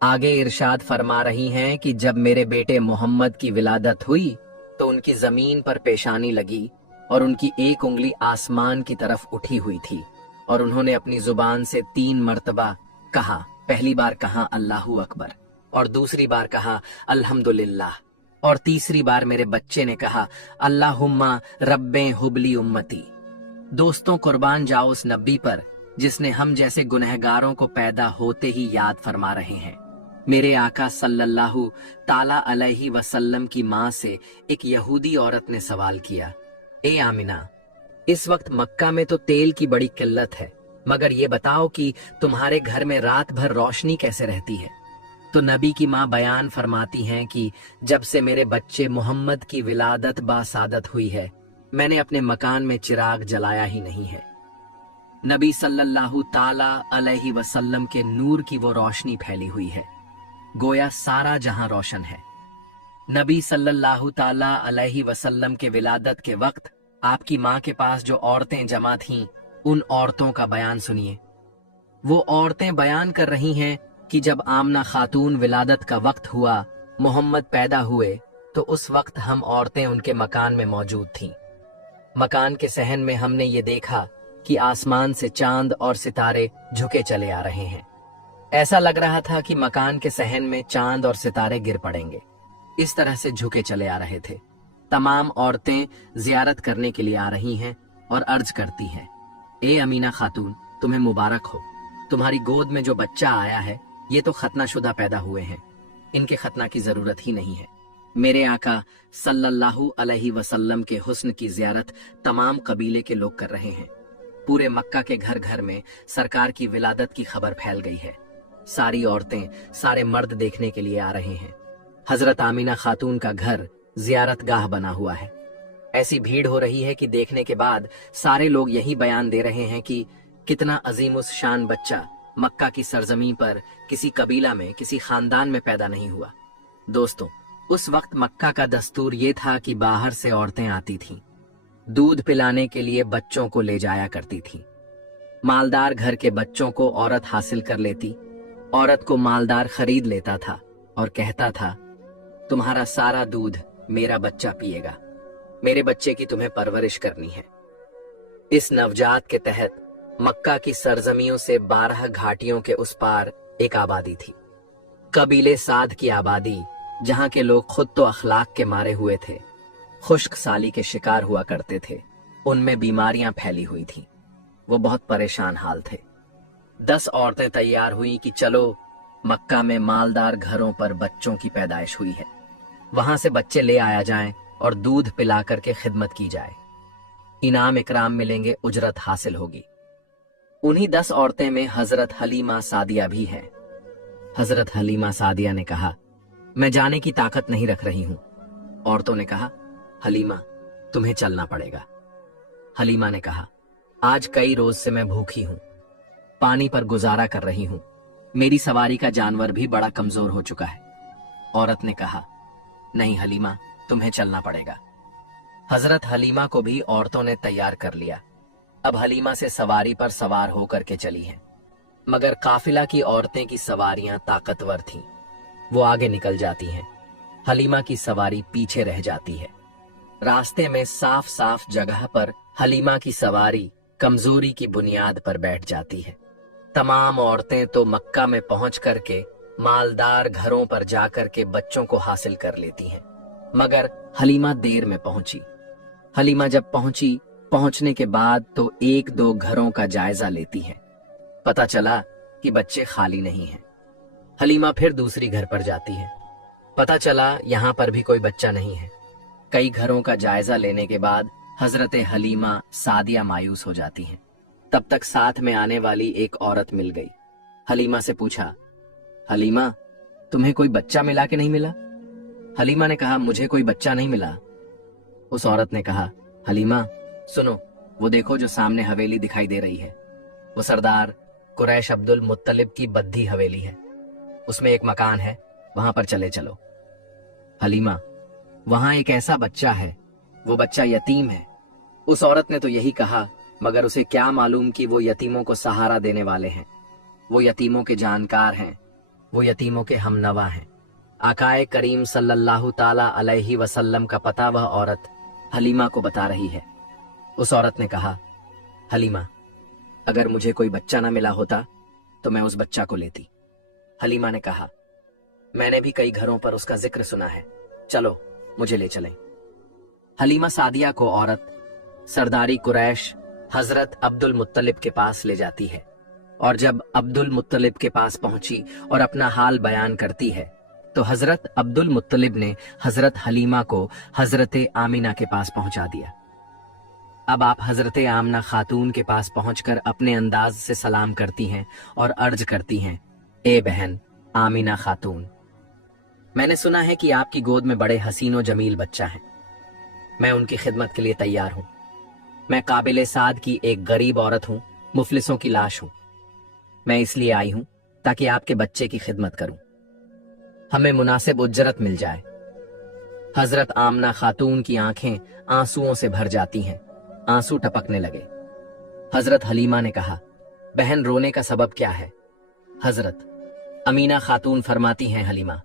आगे इरशाद फरमा रही हैं कि जब मेरे बेटे मोहम्मद की विलादत हुई तो उनकी जमीन पर पेशानी लगी और उनकी एक उंगली आसमान की तरफ उठी हुई थी और उन्होंने अपनी जुबान से 3 मर्तबा कहा। पहली बार कहा अल्लाहू अकबर और दूसरी बार कहा अल्हम्दुलिल्लाह और तीसरी बार मेरे बच्चे ने कहा अल्लाहुम्मा रब्बे हुबली उम्मती। दोस्तों, कुर्बान जाओ उस नबी पर जिसने हम जैसे गुनहगारों को पैदा होते ही याद फरमा रहे हैं। मेरे आका सल्लल्लाहु ताला अलैहि वसल्लम की माँ से एक यहूदी औरत ने सवाल किया, ए आमिना, इस वक्त मक्का में तो तेल की बड़ी किल्लत है, मगर ये बताओ कि तुम्हारे घर में रात भर रोशनी कैसे रहती है? तो नबी की माँ बयान फरमाती हैं कि जब से मेरे बच्चे मोहम्मद की विलादत बासादत हुई है, मैंने अपने मकान में चिराग जलाया ही नहीं है। नबी सल्लल्लाहु ताला अलैहि वसल्लम के नूर की वो रोशनी फैली हुई है, गोया सारा जहां रोशन है। नबी सल्लल्लाहु ताला अलैहि वसल्लम के विलादत के वक्त आपकी माँ के पास जो औरतें जमा थीं, उन औरतों का बयान सुनिए। वो औरतें बयान कर रही हैं कि जब आमना खातून विलादत का वक्त हुआ, मोहम्मद पैदा हुए, तो उस वक्त हम औरतें उनके मकान में मौजूद थीं। मकान के सहन में हमने ये देखा कि आसमान से चांद और सितारे झुके चले आ रहे हैं। ऐसा लग रहा था कि मकान के सहन में चांद और सितारे गिर पड़ेंगे। इस तरह से झुके चले आ रहे थे। तमाम औरतें जियारत करने के लिए आ रही हैं और अर्ज करती हैं, ए अमीना खातून, तुम्हें मुबारक हो। तुम्हारी गोद में जो बच्चा आया है, ये तो खतनाशुदा पैदा हुए हैं, इनके खतना की जरूरत ही नहीं है। मेरे आका सल्लल्लाहु अलैहि वसल्लम के हुस्न की जियारत तमाम कबीले के लोग कर रहे हैं। पूरे मक्का के घर घर में सरकार की विलादत की खबर फैल गई है। सारी औरतें, सारे मर्द देखने के लिए आ रहे हैं। हजरत आमिना खातून का घर जियारत गाह बना हुआ है। ऐसी भीड़ हो रही है कि देखने के बाद सारे लोग यही बयान दे रहे हैं कि कितना अजीम उस शान बच्चा मक्का की सरजमी पर किसी कबीला में, किसी खानदान में पैदा नहीं हुआ। दोस्तों, उस वक्त मक्का का दस्तूर ये था कि बाहर से औरतें आती थीं, दूध पिलाने के लिए बच्चों को ले जाया करती थीं। मालदार घर के बच्चों को औरत हासिल कर लेती, औरत को मालदार खरीद लेता था और कहता था, तुम्हारा सारा दूध मेरा बच्चा पिएगा, मेरे बच्चे की तुम्हें परवरिश करनी है। इस नवजात के तहत मक्का की सरजमियों से 12 घाटियों के उस पार एक आबादी थी, कबीले साद की आबादी, जहां के लोग खुद तो अखलाक के मारे हुए थे, खुश्क साली के शिकार हुआ करते थे। उनमें बीमारियां फैली हुई थीं। वो बहुत परेशान हाल थे। 10 औरतें तैयार हुई कि चलो, मक्का में मालदार घरों पर बच्चों की पैदाइश हुई है, वहां से बच्चे ले आया जाएं और दूध पिला करके खिदमत की जाए। इनाम इकराम मिलेंगे, उजरत हासिल होगी। उन्हीं 10 औरतें में हजरत हलीमा सादिया भी है। हजरत हलीमा सादिया ने कहा, मैं जाने की ताकत नहीं रख रही हूं। औरतों ने कहा, हलीमा, तुम्हें चलना पड़ेगा। हलीमा ने कहा, आज कई रोज से मैं भूखी हूं, पानी पर गुजारा कर रही हूं, मेरी सवारी का जानवर भी बड़ा कमजोर हो चुका है। औरत ने कहा, नहीं हलीमा, तुम्हें चलना पड़ेगा। हजरत हलीमा को भी औरतों ने तैयार कर लिया। अब हलीमा से सवारी पर सवार होकर के चली हैं, मगर काफिला की औरतें की सवारियां ताकतवर थीं। वो आगे निकल जाती हैं, हलीमा की सवारी पीछे रह जाती है। रास्ते में साफ साफ जगह पर हलीमा की सवारी कमजोरी की बुनियाद पर बैठ जाती है। तमाम औरतें तो मक्का में पहुंच करके मालदार घरों पर जाकर के बच्चों को हासिल कर लेती हैं, मगर हलीमा देर में पहुंची। हलीमा जब पहुंची, पहुंचने के बाद तो एक दो घरों का जायजा लेती है। पता चला कि बच्चे खाली नहीं हैं। हलीमा फिर दूसरी घर पर जाती है। पता चला यहां पर भी कोई बच्चा नहीं है। कई घरों का जायजा लेने के बाद हजरत हलीमा सादिया मायूस हो जाती हैं। तब तक साथ में आने वाली एक औरत मिल गई। हलीमा से पूछा, हलीमा, तुम्हें कोई बच्चा मिला कि नहीं मिला? हलीमा ने कहा, मुझे कोई बच्चा नहीं मिला। उस औरत ने कहा, हलीमा सुनो, वो देखो जो सामने हवेली दिखाई दे रही है, वो सरदार कुरैश अब्दुल मुत्तलिब की बद्धी हवेली है। उसमें एक मकान है, वहां पर चले चलो। हलीमा, वहां एक ऐसा बच्चा है, वो बच्चा यतीम है। उस औरत ने तो यही कहा, मगर उसे क्या मालूम कि वो यतीमों को सहारा देने वाले हैं, वो यतीमों के जानकार हैं, वो यतीमों के हमनवा हैं। आकाए करीम सल्लल्लाहु ताला अलैहि वसल्लम का पता वह औरत हलीमा को बता रही है। उस औरत ने कहा, हलीमा, अगर मुझे कोई बच्चा ना मिला होता तो मैं उस बच्चा को लेती। हलीमा ने कहा, मैंने भी कई घरों पर उसका जिक्र सुना है, चलो मुझे ले चलें। हलीमा सादिया को औरत सरदारी कुरैश हजरत अब्दुल मुत्तलिब के पास ले जाती है, और जब अब्दुल मुत्तलिब के पास पहुंची और अपना हाल बयान करती है तो हजरत अब्दुल मुत्तलिब ने हजरत हलीमा को हजरत आमिना के पास पहुंचा दिया। अब आप हजरत आमिना खातून के पास पहुंचकर अपने अंदाज से सलाम करती हैं और अर्ज करती हैं, ए बहन आमिना खातून, मैंने सुना है कि आपकी गोद में बड़े हसीनो जमील बच्चा है। मैं उनकी खिदमत के लिए तैयार हूं। मैं काबिले साद की एक गरीब औरत हूं, मुफलिसों की लाश हूं। मैं इसलिए आई हूं ताकि आपके बच्चे की खिदमत करूं, हमें मुनासिब उज्जरत मिल जाए। हजरत आमना खातून की आंखें आंसुओं से भर जाती हैं, आंसू टपकने लगे। हजरत हलीमा ने कहा, बहन रोने का सबब क्या है? हजरत अमीना खातून फरमाती हैं, हलीमा,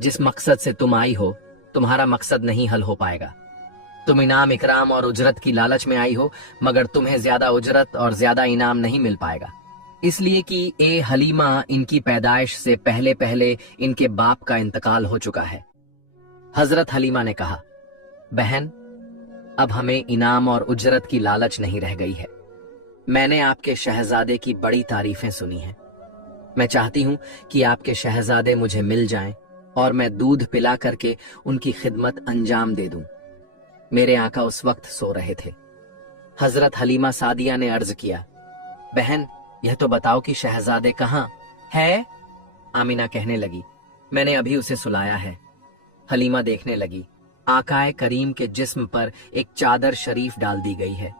जिस मकसद से तुम आई हो तुम्हारा मकसद नहीं हल हो पाएगा। तुम इनाम इकराम और उजरत की लालच में आई हो, मगर तुम्हें ज्यादा उजरत और ज्यादा इनाम नहीं मिल पाएगा, इसलिए कि ए हलीमा, इनकी पैदाइश से पहले पहले इनके बाप का इंतकाल हो चुका है। हजरत हलीमा ने कहा, बहन अब हमें इनाम और उजरत की लालच नहीं रह गई है। मैंने आपके शहजादे की बड़ी तारीफें सुनी हैं। मैं चाहती हूं कि आपके शहजादे मुझे मिल जाएं और मैं दूध पिला करके उनकी खिदमत अंजाम दे दूं। मेरे आका उस वक्त सो रहे थे। हजरत हलीमा सादिया ने अर्ज किया, बहन यह तो बताओ कि शहजादे कहाँ है? आमिना कहने लगी, मैंने अभी उसे सुलाया है। हलीमा देखने लगी, आकाए करीम के जिस्म पर एक चादर शरीफ डाल दी गई है।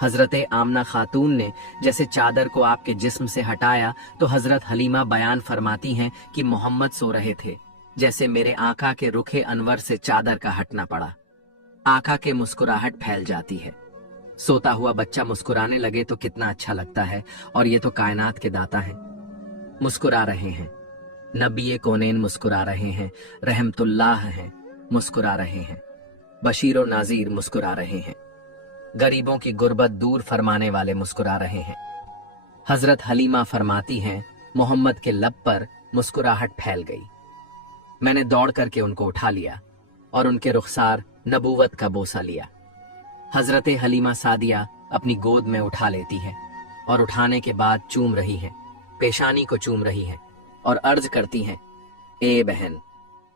हजरत आमना खातून ने जैसे चादर को आपके जिस्म से हटाया तो हजरत हलीमा बयान फरमाती हैं कि मोहम्मद सो रहे थे, जैसे मेरे आका के रुखे अनवर से चादर का हटना पड़ा। आका के मुस्कुराहट फैल जाती है। सोता हुआ बच्चा मुस्कुराने लगे तो कितना अच्छा लगता है, और ये तो कायनात के दाता हैं, मुस्कुरा रहे हैं। नबी कौनेन मुस्कुरा रहे हैं, रहमतुल्लाह हैं मुस्कुरा रहे हैं, बशीर नाजीर मुस्कुरा रहे हैं, गरीबों की गुर्बत दूर फरमाने वाले मुस्कुरा रहे हैं। हजरत हलीमा फरमाती हैं, मोहम्मद के लब पर मुस्कुराहट फैल गई। मैंने दौड़ करके उनको उठा लिया और उनके रुखसार नबूवत का बोसा लिया। हजरत हलीमा सादिया अपनी गोद में उठा लेती है और उठाने के बाद चूम रही है, पेशानी को चूम रही है और अर्ज करती हैं, ए बहन,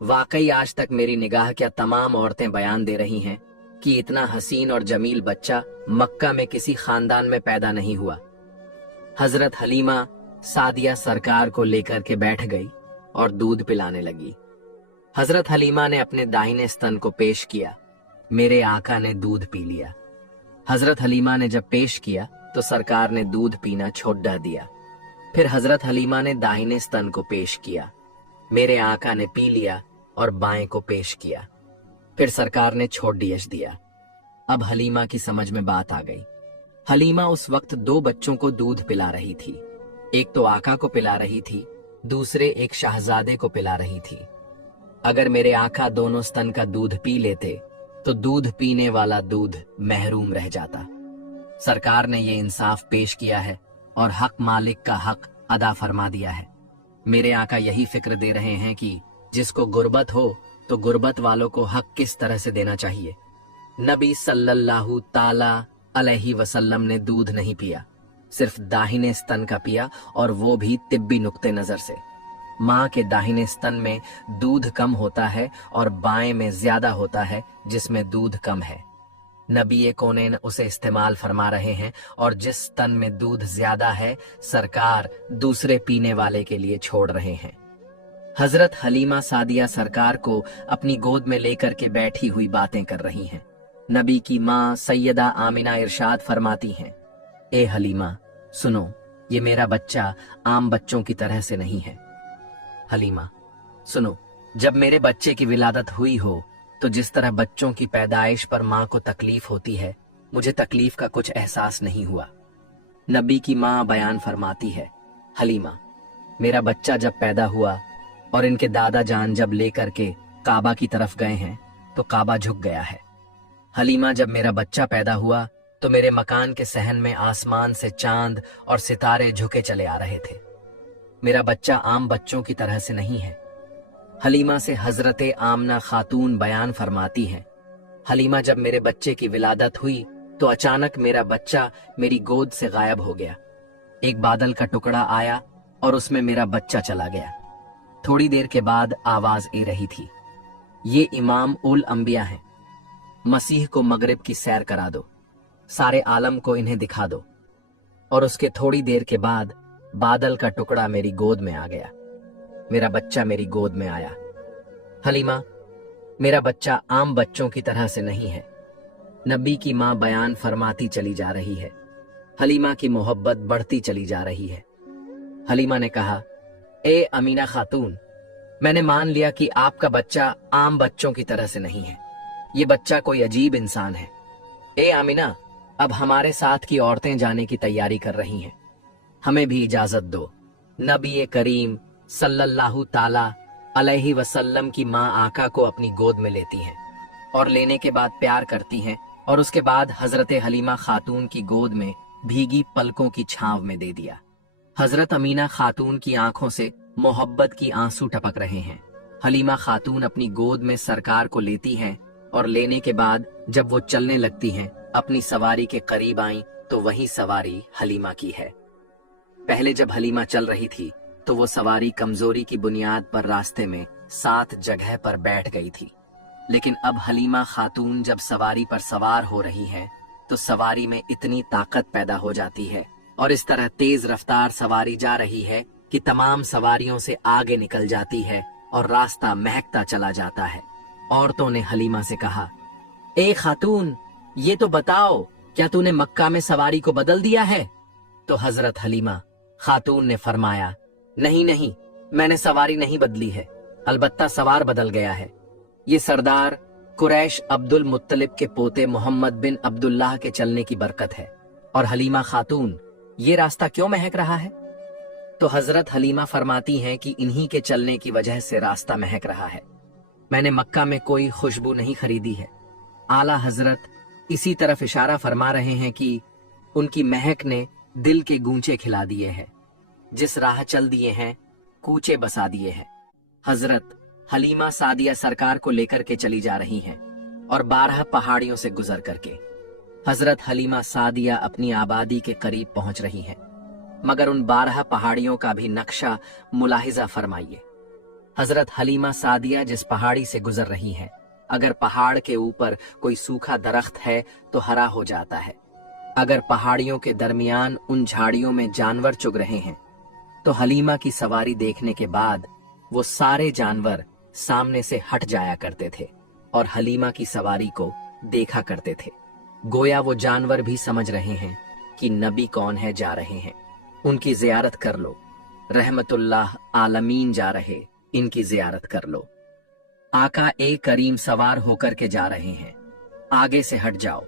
वाकई आज तक मेरी निगाह क्या तमाम औरतें बयान दे रही हैं कि इतना हसीन और जमील बच्चा मक्का में किसी खानदान में पैदा नहीं हुआ। हजरत हलीमा सादिया सरकार को लेकर के बैठ गई और दूध पिलाने लगी। हजरत हलीमा ने अपने दाहिने स्तन को पेश किया मेरे आका ने दूध पी लिया। हजरत हलीमा ने जब पेश किया तो सरकार ने दूध पीना छोड़ दिया। फिर हजरत हलीमा ने दाहिने स्तन को पेश किया। मेरे आका ने पी लिया और बाएं को पेश किया। फिर सरकार ने छोड़ दिया। अब हलीमा की समझ में बात आ गई। हलीमा उस वक्त 2 बच्चों को दूध पिला रही थी। एक तो आका को पिला रही थी, दूसरे एक शाहजादे को पिला रही थी। अगर मेरे आका दोनों स्तन का दूध पी लेते तो दूध पीने वाला दूध महरूम रह जाता। सरकार ने ये इंसाफ पेश किया है और हक मालिक का हक अदा फरमा दिया है। मेरे आका यही फिक्र दे रहे हैं कि जिसको गुर्बत हो तो गुर्बत वालों को हक किस तरह से देना चाहिए। नबी सल्लल्लाहु ताला अलैहि वसल्लम ने दूध नहीं पिया, सिर्फ दाहिने स्तन का पिया, और वो भी तिब्बी नुक्ते नजर से। माँ के दाहिने स्तन में दूध कम होता है और बाएं में ज्यादा होता है जिसमें दूध कम है। नबी कौनैन उसे इस्तेमाल फरमा रहे हैं और जिस स्तन में दूध ज्यादा है सरकार दूसरे पीने वाले के लिए छोड़ रहे हैं। हजरत हलीमा सादिया सरकार को अपनी गोद में लेकर के बैठी हुई बातें कर रही हैं। नबी की माँ सैयदा आमिना इरशाद फरमाती हैं, ए हलीमा सुनो, ये मेरा बच्चा आम बच्चों की तरह से नहीं है। हलीमा सुनो, जब मेरे बच्चे की विलादत हुई हो तो जिस तरह बच्चों की पैदाइश पर माँ को तकलीफ होती है, मुझे तकलीफ का कुछ एहसास नहीं हुआ। नबी की माँ बयान फरमाती है, हलीमा मेरा बच्चा जब पैदा हुआ और इनके दादा जान जब लेकर के काबा की तरफ गए हैं तो काबा झुक गया है। हलीमा जब मेरा बच्चा पैदा हुआ तो मेरे मकान के सहन में आसमान से चांद और सितारे झुके चले आ रहे थे। मेरा बच्चा आम बच्चों की तरह से नहीं है। हलीमा से हजरत आमना खातून बयान फरमाती हैं, हलीमा जब मेरे बच्चे की विलादत हुई तो अचानक मेरा बच्चा मेरी गोद से गायब हो गया। एक बादल का टुकड़ा आया और उसमें मेरा बच्चा चला गया। थोड़ी देर के बाद आवाज ए रही थी, ये इमाम उल अंबिया हैं, मसीह को मगरिब की सैर करा दो, सारे आलम को इन्हें दिखा दो। और उसके थोड़ी देर के बाद बादल का टुकड़ा मेरी गोद में आ गया। मेरा बच्चा मेरी गोद में आया। हलीमा मेरा बच्चा आम बच्चों की तरह से नहीं है। नबी की माँ बयान फरमाती चली जा रही है। हलीमा की मोहब्बत बढ़ती चली जा रही है। हलीमा ने कहा, ए अमीना खातून, मैंने मान लिया कि आपका बच्चा आम बच्चों की तरह से नहीं है। ये बच्चा कोई अजीब इंसान है। ए आमिना, अब हमारे साथ की औरतें जाने की तैयारी कर रही हैं, हमें भी इजाजत दो। नबी करीम सल्लल्लाहु ताला अलैहि वसल्लम की माँ आका को अपनी गोद में लेती हैं और लेने के बाद प्यार करती हैं और उसके बाद हजरत हलीमा खातून की गोद में भीगी पलकों की छांव में दे दिया। हजरत अमीना खातून की आंखों से मोहब्बत की आंसू टपक रहे हैं। हलीमा खातून अपनी गोद में सरकार को लेती हैं और लेने के बाद जब वो चलने लगती हैं, अपनी सवारी के करीब आईं तो वही सवारी हलीमा की है। पहले जब हलीमा चल रही थी तो वो सवारी कमजोरी की बुनियाद पर रास्ते में 7 जगह पर बैठ गई थी, लेकिन अब हलीमा खातून जब सवारी पर सवार हो रही है तो सवारी में इतनी ताकत पैदा हो जाती है और इस तरह तेज रफ्तार सवारी जा रही है कि तमाम सवारियों से आगे निकल जाती है और रास्ता महकता चला जाता है। औरतों ने हलीमा से कहा, ए खातून, ये तो बताओ, क्या तूने मक्का में सवारी को बदल दिया है? तो हजरत हलीमा खातून ने फरमाया, नहीं नहीं, मैंने सवारी नहीं बदली है, अलबत्ता सवार बदल गया है। ये सरदार कुरैश अब्दुल मुत्तलिब के पोते मोहम्मद बिन अब्दुल्लाह के चलने की बरकत है। और हलीमा खातून, ये रास्ता क्यों महक रहा है? तो हजरत हलीमा फरमाती हैं कि इन्हीं के चलने की वजह से रास्ता महक रहा है। मैंने मक्का में कोई खुशबू नहीं खरीदी है। आला हजरत इसी तरफ इशारा फरमा रहे हैं कि उनकी महक ने दिल के गूंचे खिला दिए हैं, जिस राह चल दिए हैं कूचे बसा दिए हैं। हजरत हलीमा सादिया सरकार को लेकर के चली जा रही हैं और 12 पहाड़ियों से गुजर करके हजरत हलीमा सादिया अपनी आबादी के करीब पहुंच रही हैं। मगर उन 12 पहाड़ियों का भी नक्शा मुलाहिजा फरमाइए। हजरत हलीमा सादिया जिस पहाड़ी से गुजर रही हैं, अगर पहाड़ के ऊपर कोई सूखा दरख्त है तो हरा हो जाता है। अगर पहाड़ियों के दरमियान उन झाड़ियों में जानवर चुग रहे हैं तो हलीमा की सवारी देखने के बाद वो सारे जानवर सामने से हट जाया करते थे और हलीमा की सवारी को देखा करते थे। गोया वो जानवर भी समझ रहे हैं कि नबी कौन है, जा रहे हैं, उनकी जियारत कर लो। रहमतुल्लाह आलमीन जा रहे, इनकी जियारत कर लो। आका ए करीम सवार होकर के जा रहे हैं, आगे से हट जाओ।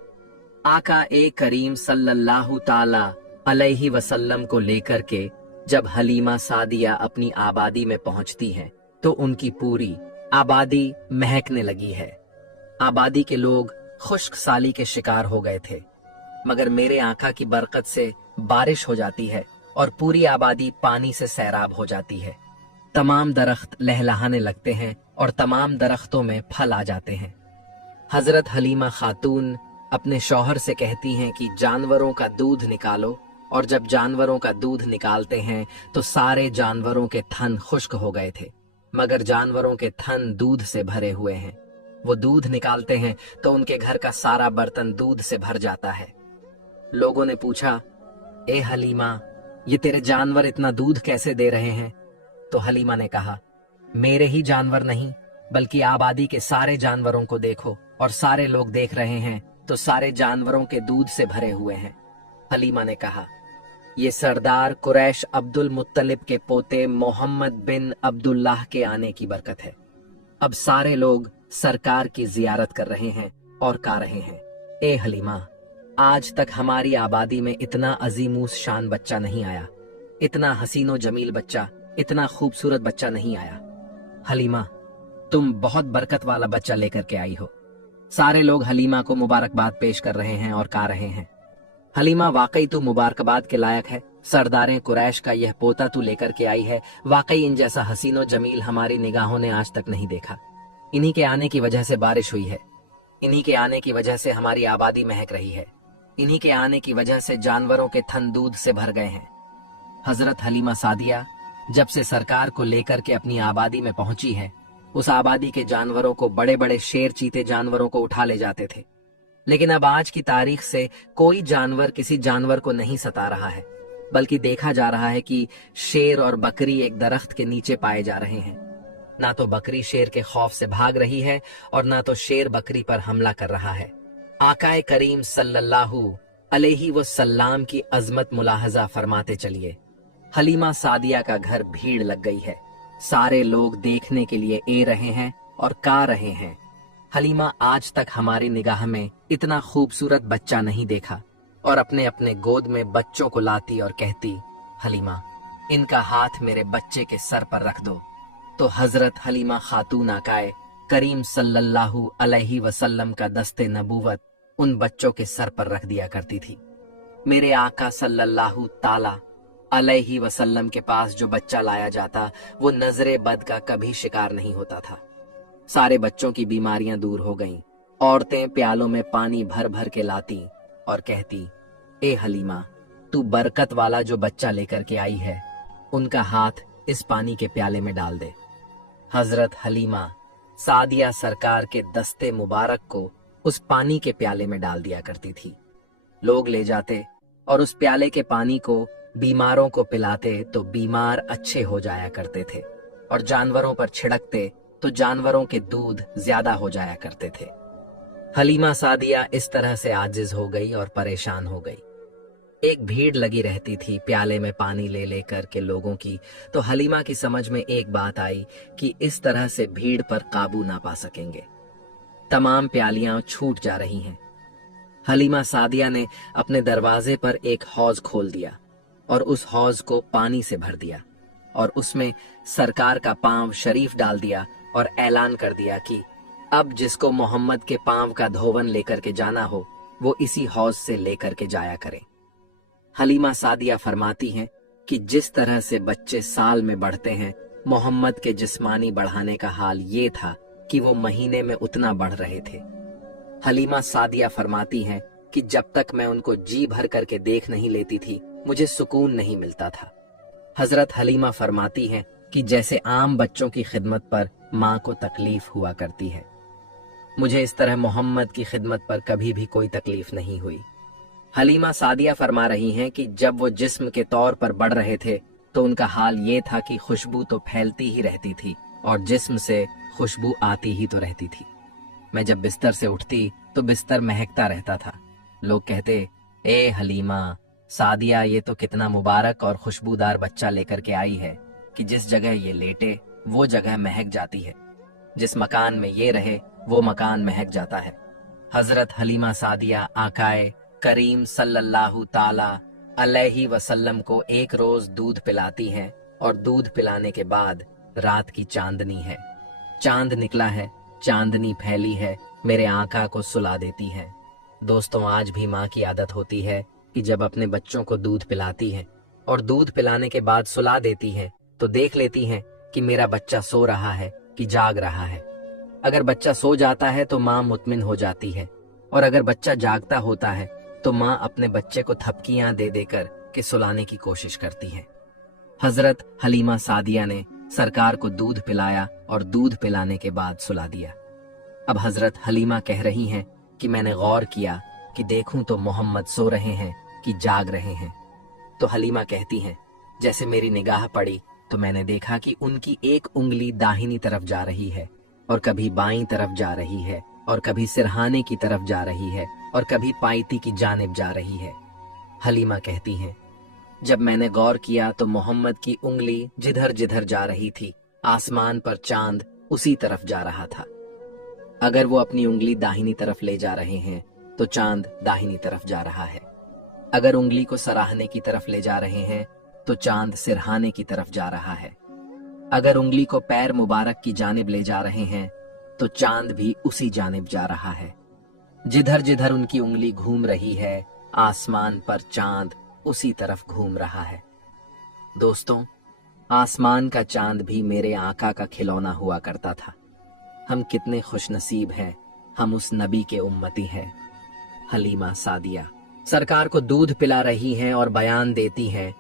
आका ए करीम सल्लल्लाहु ताला अलैहि वसल्लम को लेकर के जब हलीमा सादिया अपनी आबादी में पहुंचती हैं, तो उनकी पूरी आबादी महकने लगी है। आबादी के लोग खुश्क साली के शिकार हो गए थे, मगर मेरे आका की बरकत से बारिश हो जाती है और पूरी आबादी पानी से सैराब हो जाती है। तमाम दरख्त लहलहाने लगते हैं और तमाम दरख्तों में फल आ जाते हैं। हजरत हलीमा खातून अपने शौहर से कहती हैं कि जानवरों का दूध निकालो, और जब जानवरों का दूध निकालते हैं तो सारे जानवरों के थन खुश्क हो गए थे, मगर जानवरों के थन दूध से भरे हुए हैं। वो दूध निकालते हैं तो उनके घर का सारा बर्तन दूध से भर जाता है। लोगों ने पूछा, ए हलीमा, ये तेरे जानवर इतना दूध कैसे दे रहे हैं? तो हलीमा ने कहा, मेरे ही जानवर नहीं बल्कि आबादी के सारे जानवरों को देखो, और सारे लोग देख रहे हैं तो सारे जानवरों के दूध से भरे हुए हैं। हलीमा ने कहा, ये सरदार कुरैश अब्दुल मुत्तलिब के पोते मोहम्मद बिन अब्दुल्लाह के आने की बरकत है। अब सारे लोग सरकार की जियारत कर रहे हैं और गा रहे हैं, ए हलीमा, आज तक हमारी आबादी में इतना अजीमूस शान बच्चा नहीं आया, इतना हसीनो जमील बच्चा, इतना खूबसूरत बच्चा नहीं आया। हलीमा, तुम बहुत बरकत वाला बच्चा लेकर के आई हो। सारे लोग हलीमा को मुबारकबाद पेश कर रहे हैं और गा रहे हैं, हलीमा, वाकई तू मुबारकबाद के लायक है। सरदारे कुरैश का यह पोता तू लेकर के आई है। वाकई इन जैसा हसीनो जमील हमारी निगाहों ने आज तक नहीं देखा। इन्हीं के आने की वजह से बारिश हुई है, इन्हीं के आने की वजह से हमारी आबादी महक रही है, इन्हीं के आने की वजह से जानवरों के थन दूध से भर गए हैं। हजरत हलीमा सादिया जब से सरकार को लेकर के अपनी आबादी में पहुंची है, उस आबादी के जानवरों को बड़े बड़े शेर चीते जानवरों को उठा ले जाते थे, लेकिन अब आज की तारीख से कोई जानवर किसी जानवर को नहीं सता रहा है, बल्कि देखा जा रहा है कि शेर और बकरी एक दरख्त के नीचे पाए जा रहे हैं। ना तो बकरी शेर के खौफ से भाग रही है और ना तो शेर बकरी पर हमला कर रहा है। आकाए करीम सल्लल्लाहु अलैहि वसल्लम की अजमत मुलाहजा फरमाते चलिए। हलीमा सादिया का घर भीड़ लग गई है, सारे लोग देखने के लिए ए रहे हैं और का रहे हैं। हलीमा, आज तक हमारी निगाह में इतना खूबसूरत बच्चा नहीं देखा, और अपने अपने गोद में बच्चों को लाती और कहती, हलीमा, इनका हाथ मेरे बच्चे के सर पर रख दो। तो हजरत हलीमा खातून आकाए करीम सल्लल्लाहु अलैहि वसल्लम का दस्ते नबूवत उन बच्चों के सर पर रख दिया करती थी। मेरे आका सल्लल्लाहु ताला अलैहि वसल्लम के पास जो बच्चा लाया जाता, वो नजरे बद का कभी शिकार नहीं होता था। सारे बच्चों की बीमारियां दूर हो गईं। औरतें प्यालों में पानी भर भर के लाती और कहती, ए हलीमा, तू बरकत वाला जो बच्चा लेकर के आई है, उनका हाथ इस पानी के प्याले में डाल दे। हजरत हलीमा सादिया सरकार के दस्ते मुबारक को उस पानी के प्याले में डाल दिया करती थी। लोग ले जाते और उस प्याले के पानी को बीमारों को पिलाते तो बीमार अच्छे हो जाया करते थे, और जानवरों पर छिड़कते तो जानवरों के दूध ज्यादा हो जाया करते थे। हलीमा सादिया इस तरह से आजिज हो गई और परेशान हो गई। एक भीड़ लगी रहती थी प्याले में पानी ले लेकर के लोगों की, तो हलीमा की समझ में एक बात आई कि इस तरह से भीड़ पर काबू ना पा सकेंगे। तमाम प्यालियां छूट जा रही हैं। हलीमा सादिया ने अपने दरवाजे पर एक हौज खोल दिया और उस हौज को पानी से भर दिया, और उसमें सरकार का पांव शरीफ डाल दिया और ऐलान कर दिया कि अब जिसको मोहम्मद के पांव का धोवन लेकर के जाना हो, वो इसी हौज से लेकर के जाया करे। हलीमा सादिया फरमाती हैं कि जिस तरह से बच्चे साल में बढ़ते हैं, मोहम्मद के जिस्मानी बढ़ाने का हाल ये था कि वो महीने में उतना बढ़ रहे थे। हलीमा सादिया फरमाती हैं कि जब तक मैं उनको जी भर करके देख नहीं लेती थी, मुझे सुकून नहीं मिलता था। हजरत हलीमा फरमाती हैं कि जैसे आम बच्चों की खिदमत पर माँ को तकलीफ हुआ करती है, मुझे इस तरह मोहम्मद की खिदमत पर कभी भी कोई तकलीफ नहीं हुई। हलीमा सादिया फरमा रही हैं कि जब वो जिस्म के तौर पर बढ़ रहे थे, तो उनका हाल ये था कि खुशबू तो फैलती ही रहती थी और जिस्म से खुशबू आती ही तो रहती थी। मैं जब बिस्तर से उठती तो बिस्तर महकता रहता था। लोग कहते, ए हलीमा, सादिया ये तो कितना मुबारक और खुशबूदार बच्चा लेकर के आई है कि जिस जगह ये लेटे वो जगह महक जाती है, जिस मकान में ये रहे वो मकान महक जाता है। हजरत हलीमा सादिया आकाए करीम सल्लल्लाहु ताला अलैहि वसल्लम को एक रोज दूध पिलाती हैं और दूध पिलाने के बाद रात की चांदनी है, चांद निकला है, चांदनी फैली है, मेरे आका को सुला देती है। दोस्तों, आज भी माँ की आदत होती है कि जब अपने बच्चों को दूध पिलाती है और दूध पिलाने के बाद सुला देती है तो देख लेती हैं कि मेरा बच्चा सो रहा है कि जाग रहा है। अगर बच्चा सो जाता है तो माँ मुतमिन हो जाती है, और अगर बच्चा जागता होता है तो माँ अपने बच्चे को थपकियां दे देकर के सुलाने की कोशिश करती है। हजरत हलीमा सादिया ने सरकार को दूध पिलाया और दूध पिलाने के बाद सुला दिया। अब हजरत हलीमा कह रही हैं कि मैंने गौर किया कि देखूं तो मोहम्मद सो रहे हैं कि जाग रहे हैं। तो हलीमा कहती हैं, जैसे मेरी निगाह पड़ी तो मैंने देखा कि उनकी एक उंगली दाहिनी तरफ जा रही है और कभी बाईं तरफ जा रही है और कभी सिरहाने की तरफ जा रही है और कभी पायती की जानिब जा रही है। हलीमा कहती हैं, जब मैंने गौर किया तो मोहम्मद की उंगली जिधर जिधर जा रही थी, आसमान पर चांद उसी तरफ जा रहा था। अगर वो अपनी उंगली दाहिनी तरफ ले जा रहे हैं तो चांद दाहिनी तरफ जा रहा है। अगर उंगली को सराहने की तरफ ले जा रहे हैं तो चांद सिरहाने की तरफ जा रहा है। अगर उंगली को पैर मुबारक की जानिब ले जा रहे हैं तो चांद भी उसी जानिब जा रहा है। जिधर जिधर उनकी उंगली घूम रही है, आसमान पर चांद उसी तरफ घूम रहा है। दोस्तों, आसमान का चांद भी मेरे आका का खिलौना हुआ करता था। हम कितने खुशनसीब हैं, हम उस नबी के उम्मती हैं। हलीमा सादिया सरकार को दूध पिला रही हैं और बयान देती हैं,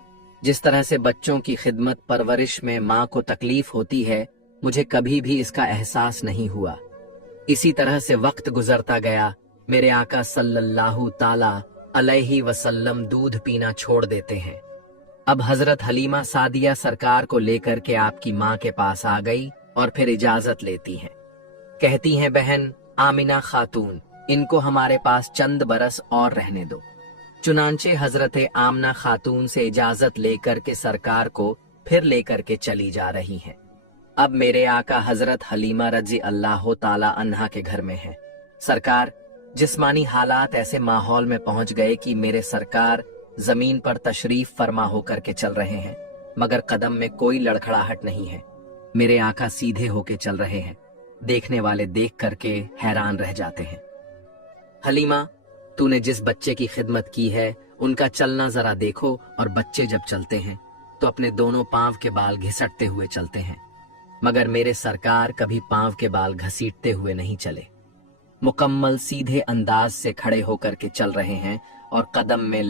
जिस तरह से बच्चों की खिदमत परवरिश में माँ को तकलीफ होती है, मुझे कभी भी इसका एहसास नहीं हुआ। इसी तरह से वक्त गुजरता गया, मेरे आका सल्लल्लाहु ताला अलैहि वसल्लम दूध पीना छोड़ देते हैं। अब हजरत हलीमा सादिया सरकार को लेकर के आपकी माँ के पास आ गई और फिर इजाजत लेती हैं। कहती हैं, बहन आमिना खातून, इनको हमारे पास चंद बरस और रहने दो। चुनांचे हजरत आमना खातून से इजाजत लेकर के सरकार को फिर लेकर के चली जा रही हैं। अब मेरे आका हजरत हलीमा रजी अल्लाह ताला अन्हा के घर में है। सरकार जिस्मानी हालात ऐसे माहौल में पहुंच गए कि मेरे सरकार जमीन पर तशरीफ फरमा होकर के चल रहे हैं, मगर कदम में कोई लड़खड़ाहट नहीं है। मेरे आका सीधे होके चल रहे हैं। देखने वाले देख करके हैरान रह जाते हैं। हलीमा, तूने जिस बच्चे की खिदमत की है उनका चलना जरा देखो, और बच्चे जब चलते हैं तो अपने दोनों पांव के बाल घिसटते हुए चलते हैं, मगर मेरे सरकार कभी पांव के बाल घसीटते हुए नहीं चले। मुकम्मल सीधे अंदाज से खड़े होकर के चल रहे हैं और कदम में